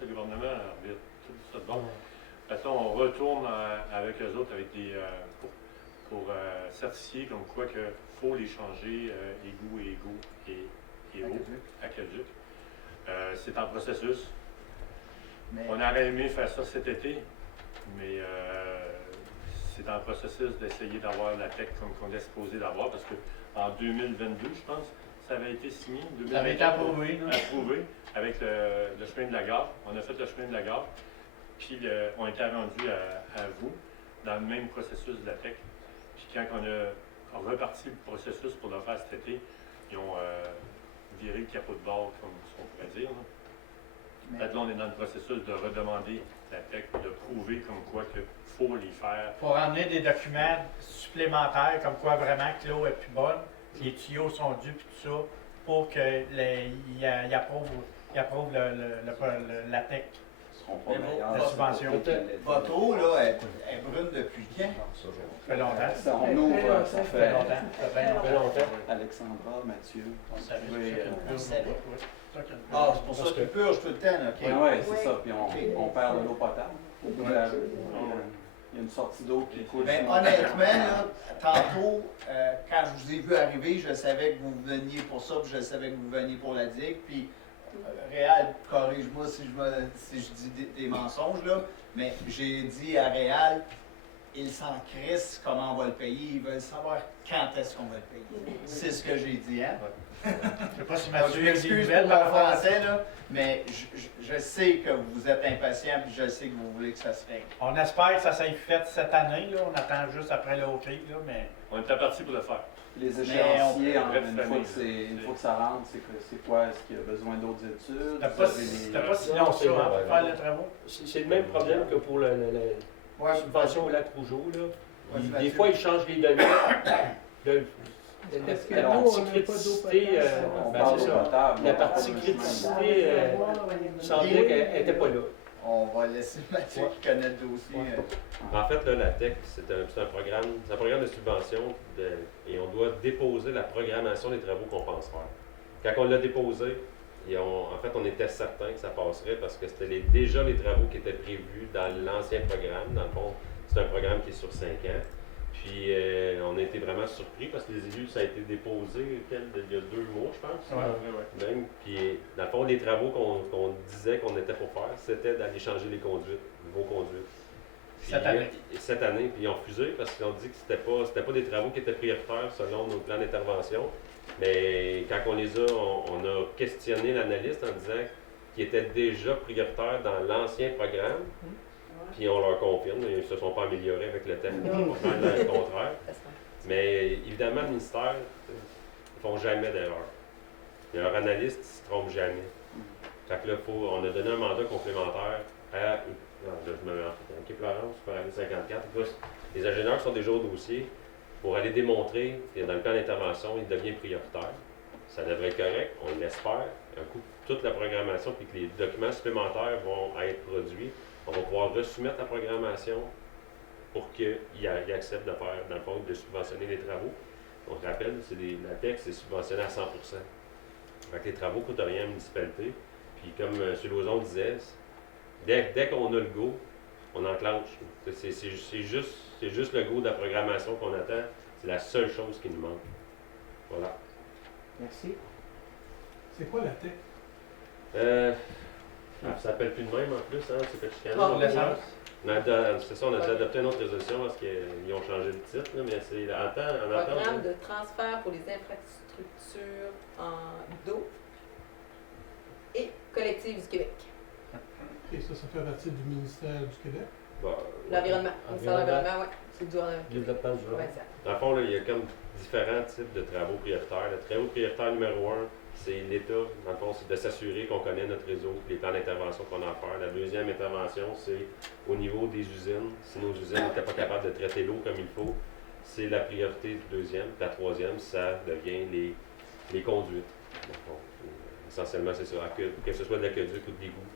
le gouvernement a reviré tout ça de bord. Maintenant, on retourne avec eux autres avec des, pour certifier comme quoi qu'il faut les changer égout et eau, aqueduc. C'est en processus. Mais... On aurait aimé faire ça cet été, mais c'est en processus d'essayer d'avoir la TEC comme on est supposé d'avoir, parce qu'en 2022, je pense, ça avait été signé. Ça avait été approuvé. Approuvé avec le chemin de la gare. On a fait le chemin de la gare, puis on était rendu à vous, dans le même processus de la TEC. Puis quand on a reparti le processus pour le faire cet été, ils ont viré le capot de bord, comme on pourrait dire. Là. Peut-être là, on est dans le processus de redemander la TEC de prouver comme quoi qu'il faut les faire. Pour ramener des documents supplémentaires, comme quoi vraiment que l'eau est plus bonne, les tuyaux sont dus, puis tout ça, pour qu'il approuve la TEC. Seront pas Mais vos- meilleurs, la subvention. Votre eau, là, est brune depuis quand? Ça fait longtemps. Ça, on ouvre, ça fait longtemps. Ça fait bien longtemps. Alexandra, Mathieu. On savait Oui, que ça fait une purge. Ah, c'est pour ça qu'il purge tout le temps, là. OK. Oui, c'est Oui. ça. Puis on perd de l'eau potable. Au bout de la rue. Il y a une sortie d'eau qui coule. Mais honnêtement, là, tantôt, quand je vous ai vu arriver, je savais que vous veniez pour ça, puis je savais que vous veniez pour la digue, puis Réal, corrige-moi si je dis des mensonges, là, mais j'ai dit à Réal, ils s'en crissent comment on va le payer, ils veulent savoir quand est-ce qu'on va le payer. C'est ce que j'ai dit, hein? Je sais pas si Donc, Mathieu je a des m'excuse nouvelles pour mon par rapport à ça. français, là, mais je sais que vous êtes impatient, puis je sais que vous voulez que ça se règle. On espère que ça s'est fait cette année, là. On attend juste après le hockey, là, mais On était parti pour le faire. Les Mais échéanciers, on- une fois que ça rentre, c'est quoi? Est-ce qu'il y a besoin d'autres études? t'as Vous pas, avez des- t'as pas si long que ça, hein, pour faire les travaux. C'est le même problème que pour la Ouais, subvention au lac Rougeau. Là. Ouais, Des Mathieu. fois, ils changent les données. Parce que La nous, partie on n'a pas d'eau criticité, potable. On ben, parle c'est d'eau ça. potable. La on parle partie pas de criticité, chemin. semblait qu'elle n'était pas là. On va laisser Mathieu qui connaît le dossier. En fait, là, la TEC, c'est un programme de subvention et on doit déposer la programmation des travaux qu'on pense faire. Quand on l'a déposé, en fait, on était certain que ça passerait parce que c'était déjà les travaux qui étaient prévus dans l'ancien programme. Dans le fond, c'est un programme qui est sur 5 ans. Puis, on a été vraiment surpris parce que les élus, ça a été déposé il y a 2 mois, je pense. Ouais. Même. Puis, dans le fond, les travaux qu'on disait qu'on était pour faire, c'était d'aller changer les conduites, nouveaux conduites. Puis, cette année, puis ils ont refusé parce qu'ils ont dit que c'était pas des travaux qui étaient prioritaires selon nos plans d'intervention. Mais quand on les a, on a questionné l'analyste en disant qu'ils étaient déjà prioritaires dans l'ancien programme. Puis on leur confirme, ils ne se sont pas améliorés avec le temps, on va faire le contraire. Mais évidemment, le ministère, ils ne font jamais d'erreur. Leur analyste ne se trompe jamais. Fait que là, on a donné un mandat complémentaire à. Non, là, je me mets en fait. OK, Florence, tu peux aller 54. Plus, les ingénieurs sont déjà au dossier pour aller démontrer que dans le plan d'intervention, il devient prioritaire. Ça devrait être correct, on l'espère. Un coup, toute la programmation puis que les documents supplémentaires vont être produits. On va pouvoir resoumettre la programmation pour qu'ils acceptent de faire, dans le fond, de subventionner les travaux. On se rappelle, la TEC, c'est subventionné à 100%. Fait que les travaux ne coûtent rien à la municipalité. Puis comme M. Lauzon disait, dès qu'on a le go, on enclenche. C'est juste le go de la programmation qu'on attend. C'est la seule chose qui nous manque. Voilà. Merci. C'est quoi la tech? Ça s'appelle plus de même en plus, hein? C'est fait chicaner. Pour l'essence. C'est ça, on a déjà adopté une autre résolution parce qu'ils ont changé le titre, là, mais c'est en attente. Programme de transfert pour les infrastructures d'eau et collectives du Québec. Et ça fait partie du ministère du Québec. Bon, L'environnement. Le ministère de l'Environnement, oui. C'est du Développement du provincial. dans le fond, là, il y a comme différents types de travaux prioritaires. Le travaux prioritaire numéro 1, c'est l'État. Dans le fond, c'est de s'assurer qu'on connaît notre réseau, les plans d'intervention qu'on a à faire. La deuxième intervention, c'est au niveau des usines. Si nos usines n'étaient pas capables de traiter l'eau comme il faut, c'est la priorité du deuxième. La troisième, ça devient les conduites. Essentiellement, c'est ça. Que ce soit de l'aqueduc ou de l'égout.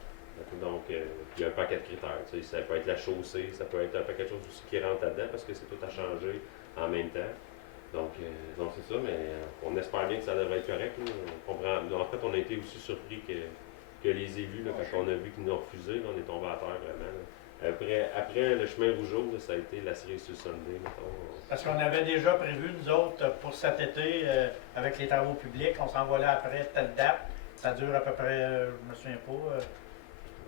Donc, il y a un paquet de critères. Tu sais, ça peut être la chaussée, ça peut être un paquet de choses aussi qui rentre là-dedans parce que c'est tout à changer en même temps. Donc c'est ça, mais on espère bien que ça devrait être correct. Là. On comprend. En fait, on a été aussi surpris que les élus, là, quand on a vu qu'ils nous ont refusé, là, on est tombé à terre vraiment. Là. Après le chemin Rougeau, là, ça a été la cerise sur Sunday, mettons. Parce qu'on avait déjà prévu, nous autres, pour cet été, avec les travaux publics, on s'en va là après telle date. Ça dure à peu près, je me souviens pas,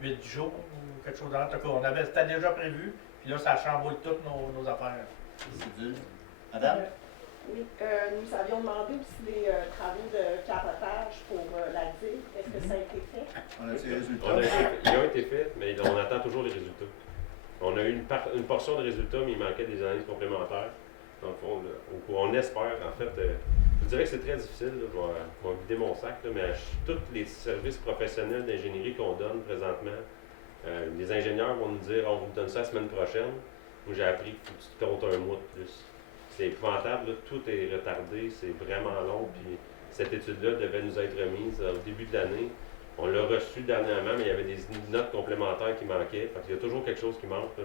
8 jours ou quelque chose dans le cas. C'était déjà prévu, puis là, ça chamboule toutes nos affaires. C'est dur. Madame? Oui, nous avions demandé aussi des travaux de carotage pour la digue. Est-ce que ça a été fait? On a des résultats? Ils ont été faits, mais on attend toujours les résultats. On a eu une portion de résultats, mais il manquait des analyses complémentaires. Donc, on espère, en fait, vous dirais que c'est très difficile, là, je vais vider mon sac, là, mais tous les services professionnels d'ingénierie qu'on donne présentement, les ingénieurs vont nous dire on vous donne ça la semaine prochaine. Moi j'ai appris qu'il faut que tu te comptes un mois de plus. C'est épouvantable, là, tout est retardé, c'est vraiment long, puis cette étude-là devait nous être remise au début de l'année. On l'a reçue dernièrement, mais il y avait des notes complémentaires qui manquaient. Fait qu'il y a toujours quelque chose qui manque. Là,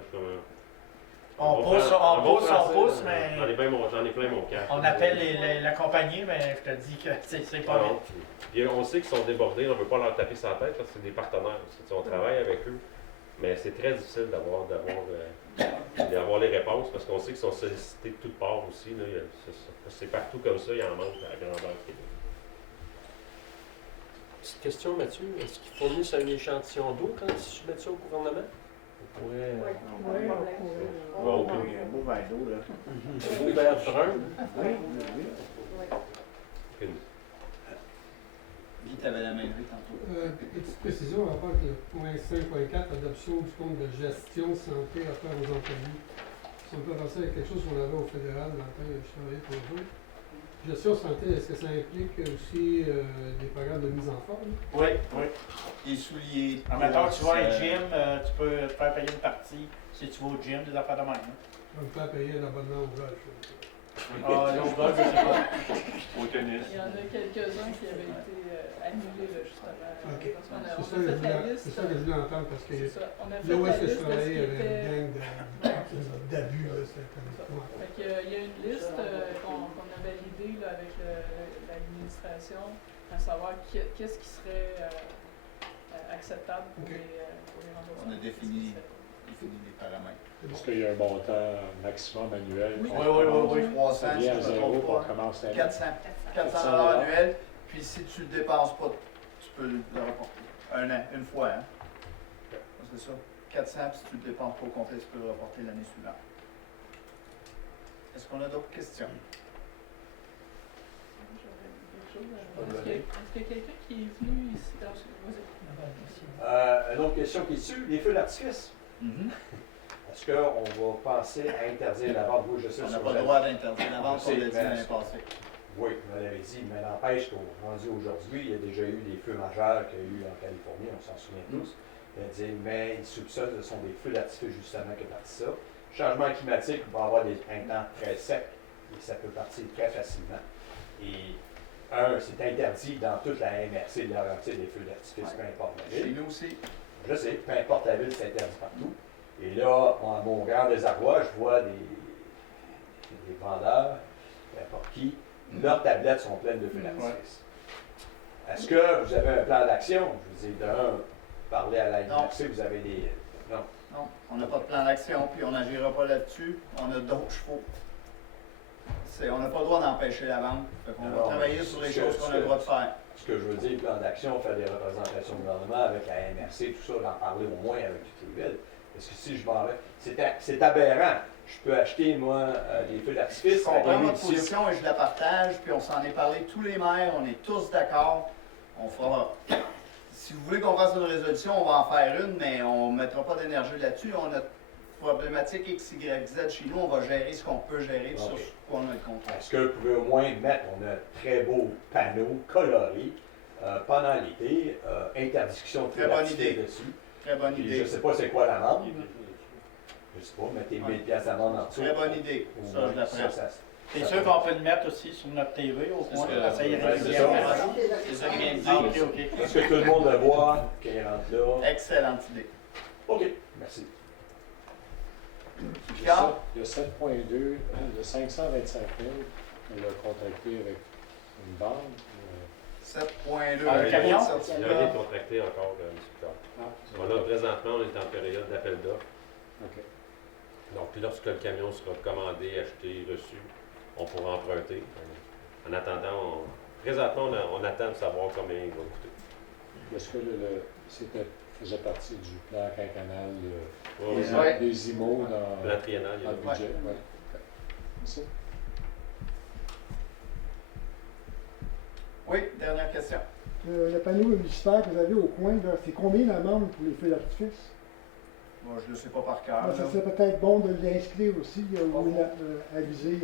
On pousse, mais J'en ai plein mon cœur. on appelle la compagnie, mais je te dis que c'est pas Non, vite. puis on sait qu'ils sont débordés, on ne veut pas leur taper sur la tête parce que c'est des partenaires aussi. Tu sais, on travaille avec eux, mais c'est très difficile d'avoir les réponses parce qu'on sait qu'ils sont sollicités de toutes parts aussi. Là. C'est partout comme ça, il en manque à la grandeur du Québec. Petite question, Mathieu. Est-ce qu'ils fournissent un échantillon d'eau quand ils soumettent ça au gouvernement? On pourrait. On va ouvrir un beau verre d'eau, là. Un beau verre brun. Guy, tu avais la main levée tantôt. Petite précision à rapport avec le point 5.4, adoption du compte de gestion santé affaires aux employés. Si on peut penser à quelque chose qu'on avait au fédéral dans le temps que je travaillais pour eux. Gestion santé, est-ce que ça implique aussi des programmes de mise en forme? Oui, oui. Les souliers. En même temps, tu vas au gym, tu peux te faire payer une partie si tu vas au gym, des affaires de même. Hein. On peut faire payer un abonnement au golf. Ah, le golf, je sais pas. Au tennis. Il y en a quelques-uns qui avaient été annulés, là, justement. OK. Parce qu'on a, C'est on ça, a fait la liste. c'est ça que je voulais entendre parce que C'est ça. On a fait là où la est-ce que je liste de ce travaillais, il y qui avait une était. gang d'abus. Fait que, il y a une liste qu'on a validée là, avec l'administration, à savoir qu'est-ce qui serait acceptable pour les remboursements. On a défini les paramètres. Est-ce qu'il y a un montant maximum annuel? Oui. Oui. 300, Ça si vient je à me zéro trompe pour pas. commencer l'année. 400 $400 annuels. Puis si tu ne le dépenses pas, tu peux le reporter. Un an, une fois, hein? C'est ça. 400, puis si tu ne le dépenses pas au complet, tu peux le reporter l'année suivante. Est-ce qu'on a d'autres questions? Est-ce qu'il y a quelqu'un qui est venu ici? Une autre question qui est dessus, les feux d'artifice. Est-ce qu'on va penser à interdire la vente? Oui, je sais. On n'a pas le droit d'interdire la vente, on l'a dit mais- l'année passée. Oui, on l'avait dit, mais n'empêche qu'au rendu aujourd'hui, il y a déjà eu des feux majeurs qu'il y a eu en Californie, on s'en souvient tous. Mais ils soupçonnent que ce sont des feux d'artifice justement qui est parti ça. Changement climatique, on va avoir des printemps très secs et ça peut partir très facilement. Et c'est interdit dans toute la MRC de garantir des feux d'artifice, peu importe la Chez ville. nous aussi. Je sais, peu importe la ville, c'est interdit partout. Et là, à mon grand désarroi, je vois des vendeurs, peu importe qui, leurs tablettes sont pleines de feux d'artifice. Est-ce que vous avez un plan d'action? Je vous dis, parler à la MRC, vous avez des... Non. Non, on n'a pas de plan d'action, puis on n'agira pas là-dessus. On a d'autres chevaux. On n'a pas le droit d'empêcher la vente. On va travailler sur les choses qu'on a le droit de faire. Ce que je veux dire, plan d'action, faire des représentations du gouvernement avec la MRC, tout ça, d'en parler au moins avec toutes les villes. Parce que si je m'en vais, c'est aberrant. Je peux acheter, moi, des feux d'artifice. Je comprends votre position et je la partage, puis on s'en est parlé tous les maires, on est tous d'accord. On fera. Si vous voulez qu'on fasse une résolution, on va en faire une, mais on ne mettra pas d'énergie là-dessus. On a une problématique X, Y, Z chez nous, on va gérer ce qu'on peut gérer sur ce qu'on a le contrôle. Est-ce que vous pouvez au moins mettre, on a un très beau panneau coloré pendant l'été, interdiction de Très bonne idée. dessus. Très bonne Puis idée. je ne sais pas c'est quoi l'amende. Je sais pas, mettez 1000 pièces d'amende en dessous. Très bonne idée. Ça, je la prends. C'est sûr qu'on peut le mettre aussi sur notre TV au coin, ça irait c'est bien. C'est ça que je viens de Ah, dire. ok. Est-ce que tout le monde le voit qu'il rentre là? Excellente idée. OK, merci. Il y a 7.2, de 525 000, on l'a contracté avec une banque. 7.2. Un camion? Il n'y a rien de contracté encore, M. Picard. Là, présentement, on est en période d'appel d'offres. OK. Donc, lorsque le camion sera commandé, acheté, reçu, on pourra emprunter. En attendant, présentement, on attend de savoir combien il va coûter. Est-ce que c'était faisait partie du plan quinquennal Oui. des IMO dans Plan triennal, il y a le budget? Ouais. Merci. Oui, dernière question. Le panneau publicitaire que vous avez au coin, là, c'est combien d'amende pour les feux d'artifice? Moi, je ne le sais pas par cœur. Ça là. serait peut-être bon de l'inscrire aussi, ou aviser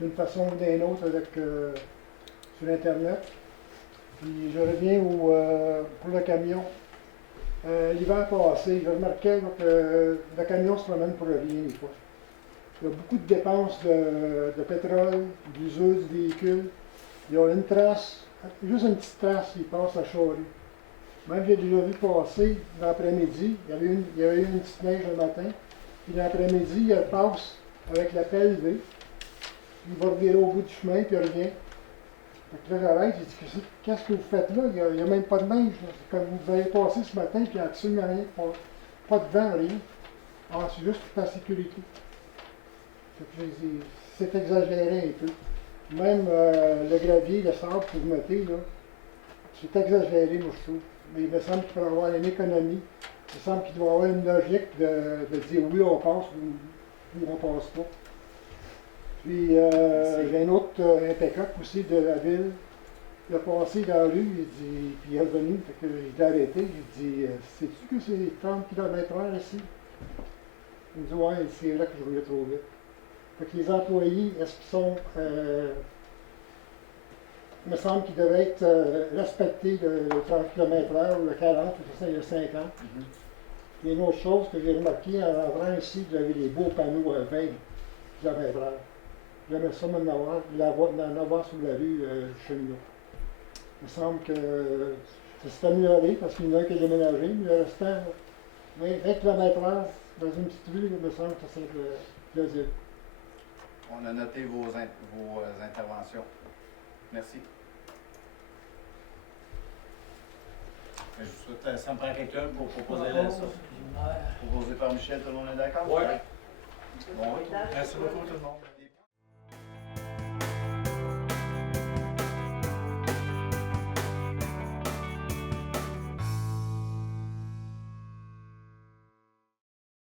d'une façon ou d'une autre sur Internet. Puis je reviens pour le camion. L'hiver passé, j'ai remarqué que le camion se promène pour rien des fois. Il y a beaucoup de dépenses de pétrole, d'usure du véhicule. Il y a une trace, juste une petite trace, il passe à charrue. Même j'ai déjà vu passer l'après-midi, il y avait eu une petite neige le matin, puis l'après-midi, il passe avec la pelle levée, puis il va revirer au bout du chemin, puis il revient. Fait que là, j'arrête, j'ai dit, qu'est-ce que vous faites là? Il n'y a même pas de neige. C'est comme vous avez passé ce matin, puis il n'y a absolument rien, pas de vent, rien. Ah, c'est juste pour ta sécurité. Fait que j'ai dit, c'est exagéré un peu. Même le gravier, le sable que vous mettez, là, c'est exagéré, moi, je trouve. Mais il me semble qu'il peut y avoir une économie. Il me semble qu'il doit y avoir une logique de dire oui, on passe ou on passe pas. Puis j'ai un autre un pick-up aussi de la ville. Il a passé dans la rue, il dit, puis il est revenu, fait que il a arrêté. J'ai dit, sais-tu que c'est 30 km/h ici? Il me dit, ouais, c'est là que je roulais trop vite. Fait que les employés, est-ce qu'ils sont. Il me semble qu'ils devraient être respectés le 30 km/h ou le 40 ou le 50. Il y a une autre chose que j'ai remarqué en rentrant ici, vous avez les beaux panneaux à 20 km/h. J'aimerais ça m'en avoir sur la rue chez nous. Il me semble que ça s'est amélioré parce qu'il y en a un qui a déménagé, mais le restant, 20 km/h dans une petite rue, il me semble que ça serait plausible. On a noté vos interventions. Merci. Je souhaite, ça me prend quelqu'un pour proposer ça. Proposé par Michel, tout le monde est d'accord? Oui. Bon. Merci beaucoup tout le monde.